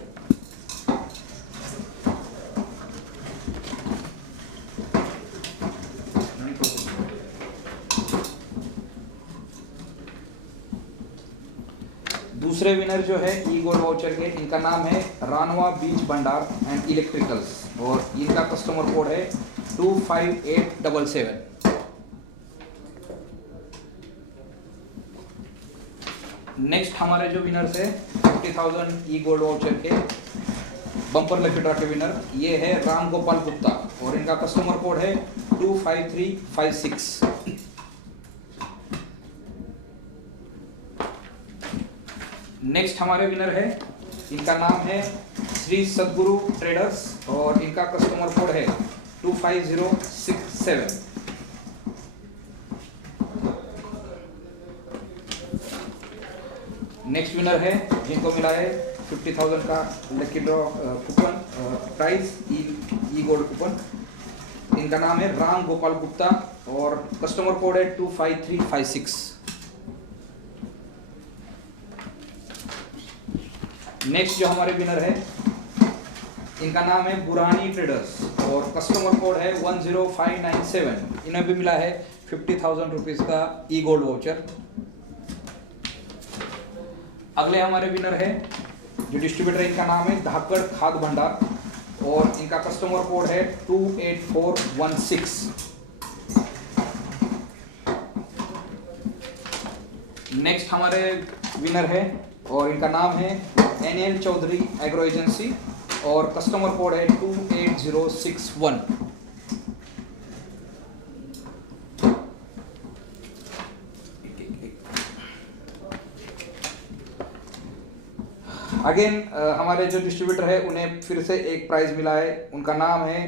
दूसरे विनर जो है ई गोल्ड वाउचर के, इनका नाम है रानवा बीज भंडार एंड इलेक्ट्रिकल्स और इनका कस्टमर कोड है 25877। नेक्स्ट हमारे जो विनर्स है 50,000 ई गोल्ड वाउचर के बम्पर लकी ड्रॉ के विनर, ये है राम गोपाल गुप्ता और इनका कस्टमर कोड है 25356। नेक्स्ट हमारे विनर है, इनका नाम है श्री सदगुरु ट्रेडर्स और इनका कस्टमर कोड है 25067। नेक्स्ट विनर है जिनको मिला है 50,000 का लकी ड्रॉ कूपन प्राइज ई गोल्ड कूपन। इनका नाम है राम गोपाल गुप्ता और कस्टमर कोड है 25356। नेक्स्ट जो हमारे विनर है इनका नाम है बुरानी ट्रेडर्स और कस्टमर कोड है 10597। इन्हें भी मिला है 50,000 रुपीज का ई गोल्ड वाउचर। अगले हमारे विनर है जो डिस्ट्रीब्यूटर, इनका नाम है धाकड़ खाद भंडार और इनका कस्टमर कोड है 28416। नेक्स्ट हमारे विनर है और इनका नाम है NL चौधरी एग्रो एजेंसी और कस्टमर कोड है 28061। अगेन हमारे जो डिस्ट्रीब्यूटर है उन्हें फिर से एक प्राइज मिला है। उनका नाम है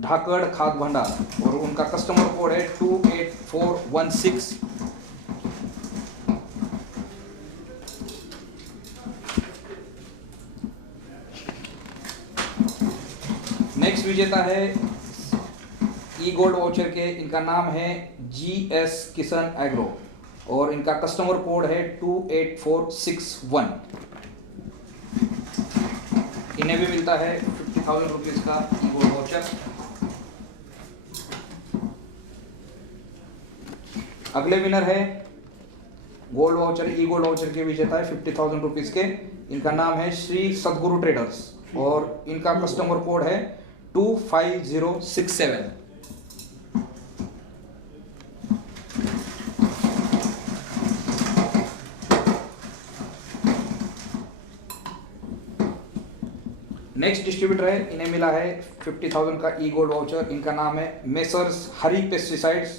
ढाकड़ खाद भंडार और उनका कस्टमर कोड है 28416। नेक्स्ट विजेता है ई गोल्ड वाउचर के, इनका नाम है GS किशन एग्रो और इनका कस्टमर कोड है 28461। इन्हें भी मिलता है 50,000 रुपीज का ई गोल्ड वाउचर। अगले विनर है गोल्ड वाउचर ई गोल्ड वाउचर के विजेता है 50,000 रुपीज के, इनका नाम है श्री सदगुरु ट्रेडर्स और इनका कस्टमर कोड है 25067। नेक्स्ट डिस्ट्रीब्यूटर है, इन्हें मिला है 50,000 का ई गोल्ड वाउचर। इनका नाम है मेसर्स हरी पेस्टिसाइड्स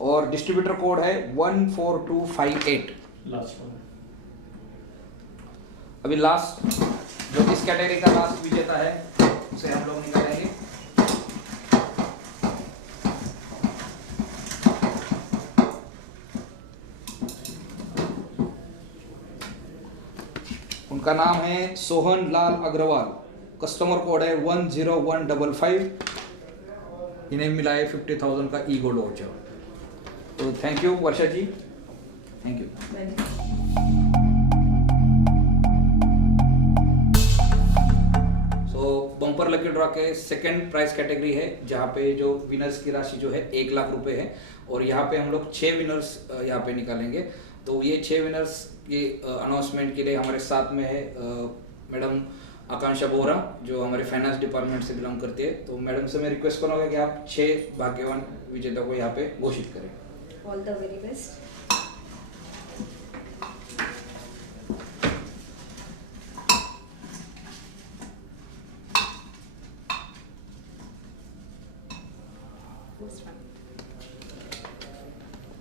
और डिस्ट्रीब्यूटर कोड है 14258। अभी लास्ट जो इस कैटेगरी का लास्ट विजेता है उसे हम लोग निकालेंगे। उनका नाम है सोहन लाल अग्रवाल, कस्टमर कोड है 10155। इन्हें मिला है 50,000 का ई गोल्ड वाउचर। तो thank you Varsha ji, thank you. Bumper lucky draw के सेकंड प्राइस कैटेगरी है जहाँ पे जो विनर्स की राशि जो है 1 लाख रुपए है और यहाँ पे हम लोग 6 विनर्स यहाँ पे निकालेंगे। तो ये 6 विनर्स के अनाउंसमेंट के लिए हमारे साथ में है मैडम आकांक्षा बोरा जो हमारे फाइनेंस डिपार्टमेंट से बिलोंग करती है। तो मैडम से मैं रिक्वेस्ट करूँगा कि आप 6 भाग्यवान विजेता को यहाँ पे घोषित करें। All the very best.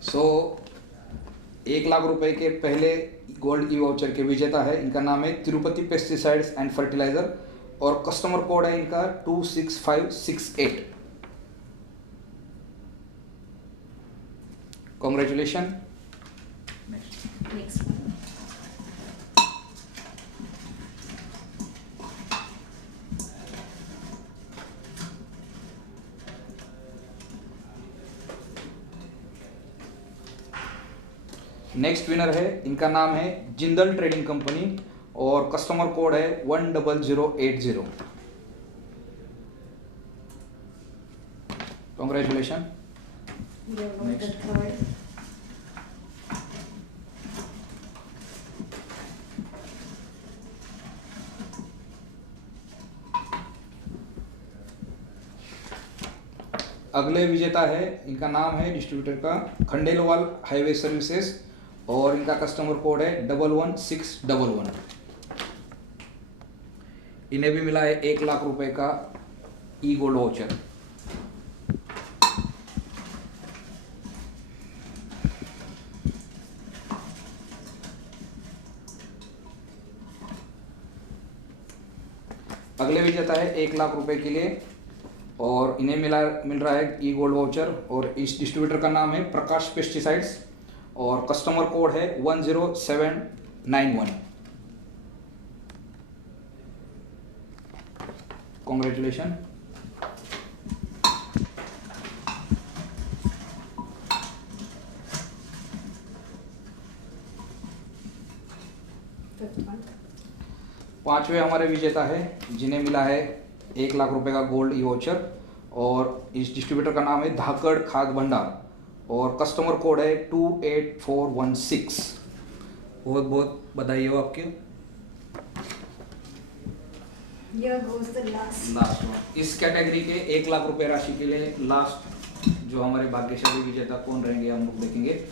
So 1 lakh रुपए के पहले गोल्ड ई वाउचर के विजेता है, इनका नाम है तिरुपति पेस्टिसाइड्स एंड फर्टिलाइजर और कस्टमर कोड है इनका 26568। कॉन्ग्रेचुलेशन। नेक्स्ट नेक्स्ट विनर है, इनका नाम है जिंदल ट्रेडिंग कंपनी और कस्टमर कोड है 10080। कॉन्ग्रेचुलेशन। थर्ड। अगले विजेता है, इनका नाम है डिस्ट्रीब्यूटर का खंडेलवाल हाईवे सर्विसेज और इनका कस्टमर कोड है 11611। इन्हें भी मिला है 1 लाख रुपए का ई गोल्ड वाउचर। अगले विजेता है 1 लाख रुपए के लिए और इन्हें मिल रहा है ई गोल्ड वाउचर और इस डिस्ट्रीब्यूटर का नाम है प्रकाश पेस्टिसाइड्स और कस्टमर कोड है 10791। कॉन्ग्रेचुलेशन। पांचवे हमारे विजेता है जिन्हें मिला है 1 लाख रुपए का गोल्ड ई वाउचर और इस डिस्ट्रीब्यूटर का नाम है धाकड़ खाद भंडार और कस्टमर कोड है 28416। बहुत बहुत बधाई हो आपके। लास्ट इस कैटेगरी के 1 लाख रुपए राशि के लिए लास्ट जो हमारे भाग्यशाली विजेता कौन रहेंगे हम लोग देखेंगे।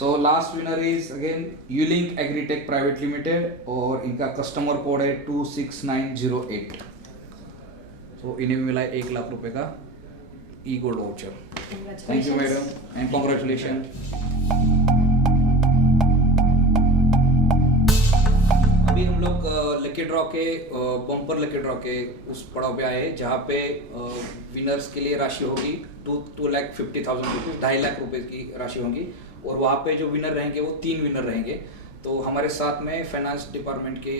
So last winner is again Ulink agritech private limited और इनका कस्टमर कोड है 26908। सो इन्हें भी मिला है 1 लाख रुपए का e gold voucher. Thank you madam and congratulation. अभी हम लोग लकी ड्रॉ के बम्पर लकी ड्रॉ के उस पड़ाव पे आए जहाँ पे विनर्स के लिए राशि होगी 2,50,000 रुपीज़, 2.5 लाख रुपए की राशि होगी और वहाँ पे जो विनर रहेंगे वो 3 विनर रहेंगे। तो हमारे साथ में फाइनेंस डिपार्टमेंट के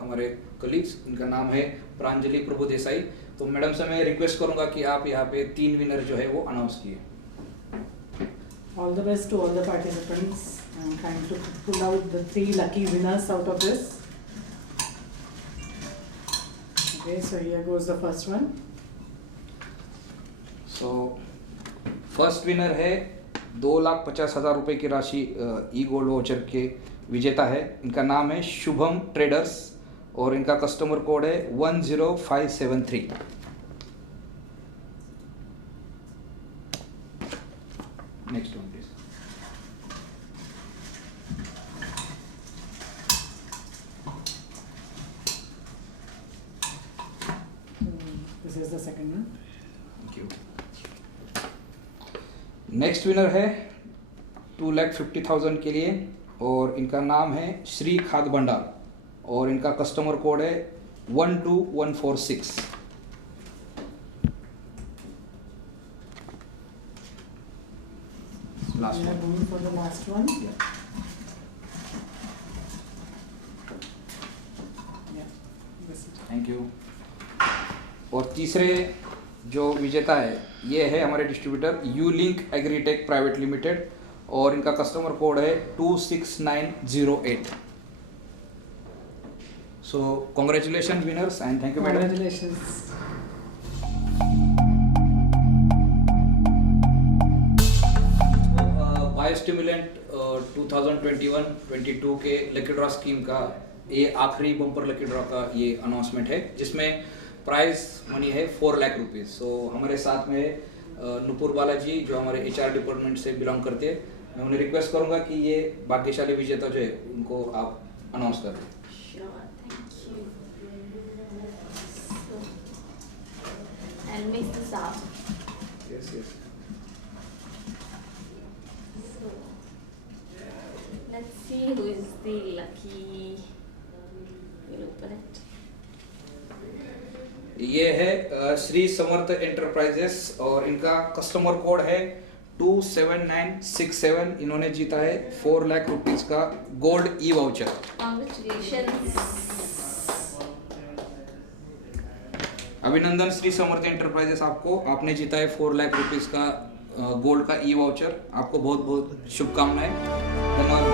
हमारे कलीग्स, इनका नाम है प्रांजलि प्रभु देसाई। तो मैडम से मैं रिक्वेस्ट करूंगा कि आप यहाँ पे 3 विनर जो है वो अनाउंस किए। All the best to all the participants. I'm trying to pull out the 3 lucky winners out of this. Okay, so here goes the first one. So first winner है 2,50,000 रुपए की राशि ई गोल्ड वाउचर के विजेता है। इनका नाम है शुभम ट्रेडर्स और इनका कस्टमर कोड है 10573। Next one please. This is the second one. Thank you. Next winner है 2,50,000 के लिए और इनका नाम है श्री खाद भंडार और इनका कस्टमर कोड है 12146। Last We are one. going for the last one. Yeah, this is. Thank you. और तीसरे जो विजेता है ये है हमारे डिस्ट्रीब्यूटर यूलिंक एग्रीटेक प्राइवेट लिमिटेड और इनका कस्टमर कोड है 26908। So congratulation winners and thank you madam. Congratulations. Biostimulant 2021-22 के लकी ड्रॉ स्कीम का ये आखिरी बम्पर लकी ड्रॉ का ये अनाउंसमेंट है जिसमें प्राइज मनी है 4 लाख रुपीज़। सो हमारे साथ में नुपुर बालाजी जो हमारे HR डिपार्टमेंट से बिलोंग करते हैं, मैं उन्हें रिक्वेस्ट करूंगा कि ये भाग्यशाली विजेता जो है उनको आप अनाउंस कर दें। Sure, thank you. So, and Mr. Saab. Yes yes. So, let's see who is the lucky. We'll open it. ये है श्री समर्थ एंटरप्राइजेस और इनका कस्टमर कोड है 27967। इन्होंने जीता है 4 लाख रुपीज का गोल्ड ई वाउचर। Congratulations. अभिनंदन श्री समर्थ एंटरप्राइजेस आपको, आपने जीता है 4 लाख रुपीज का गोल्ड का ई वाउचर। आपको बहुत बहुत शुभकामनाएं। धन्यवाद।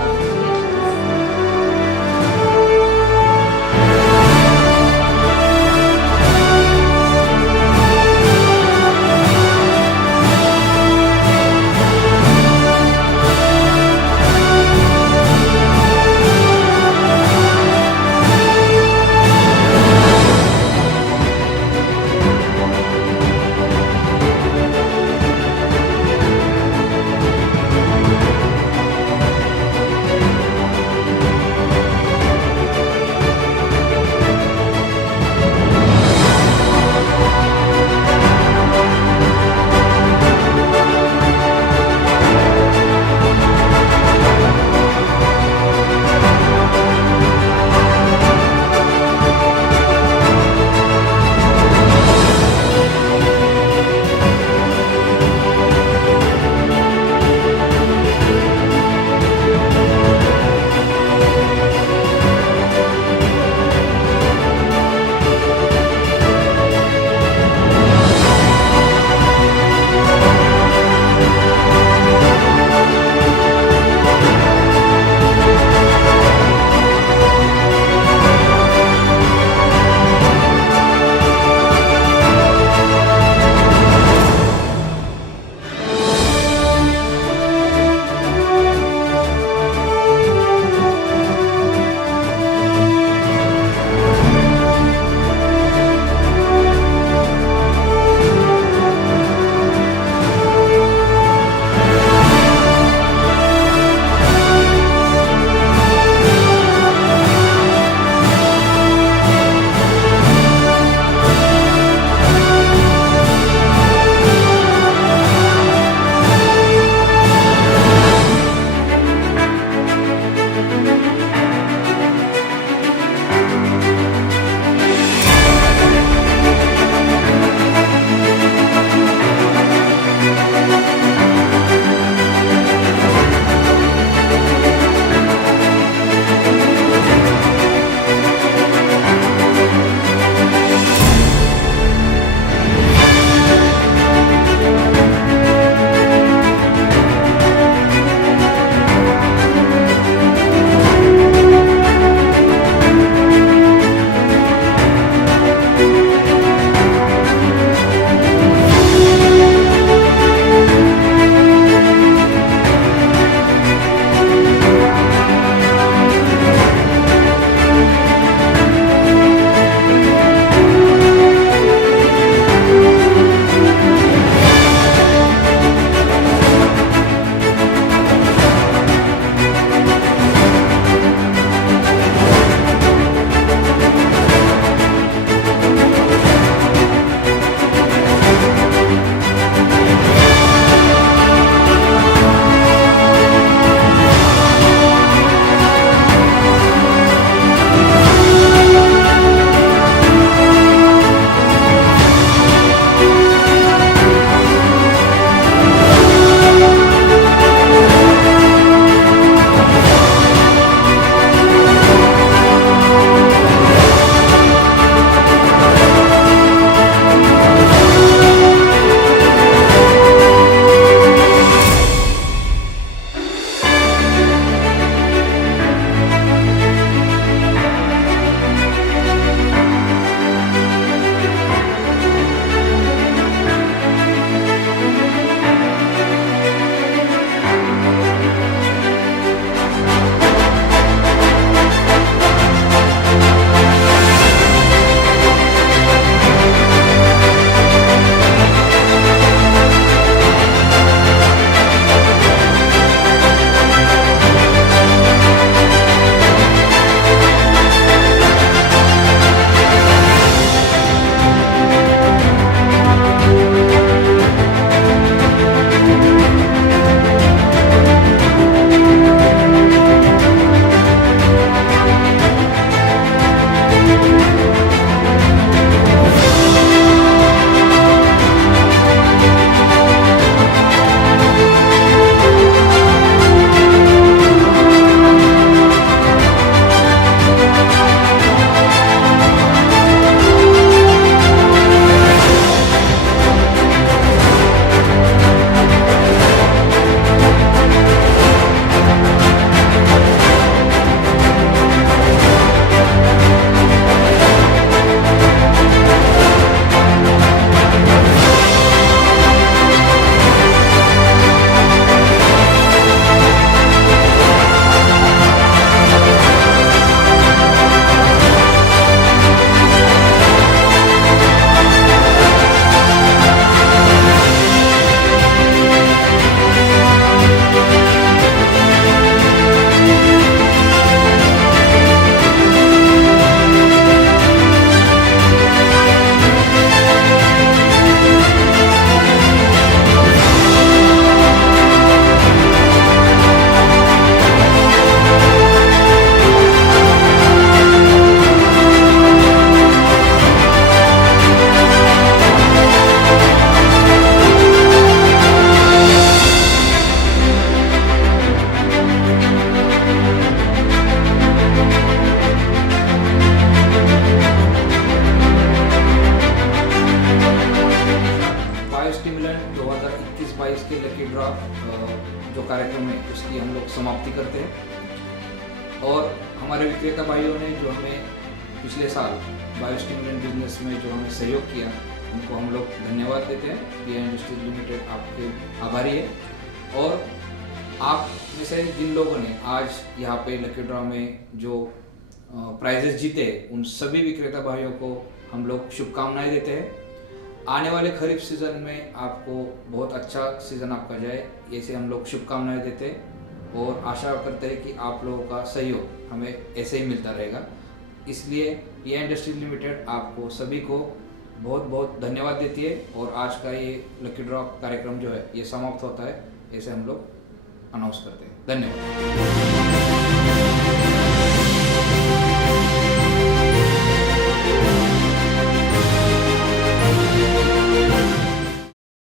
ड्रॉ जो कार्यक्रम है उसकी हम लोग समाप्ति करते हैं। और हमारे विक्रेता भाइयों ने जो हमें पिछले साल बायोस्टिमुलेंट बिजनेस में जो हमें सहयोग किया, उनको हम लोग धन्यवाद देते हैं। PI इंडस्ट्रीज लिमिटेड आपके आभारी है। और आप में से जिन लोगों ने आज यहाँ पे लकी ड्रॉ में जो प्राइजेस जीते, उन सभी विक्रेता भाइयों को हम लोग शुभकामनाएं देते हैं। आने वाले खरीफ सीज़न में आपको बहुत अच्छा सीज़न आपका जाए, ऐसे हम लोग शुभकामनाएं देते हैं और आशा करते हैं कि आप लोगों का सहयोग हमें ऐसे ही मिलता रहेगा। इसलिए PI इंडस्ट्रीज लिमिटेड आपको सभी को बहुत बहुत धन्यवाद देती है। और आज का ये लकी ड्रॉ कार्यक्रम जो है ये समाप्त होता है, ऐसे हम लोग अनाउंस करते हैं। धन्यवाद।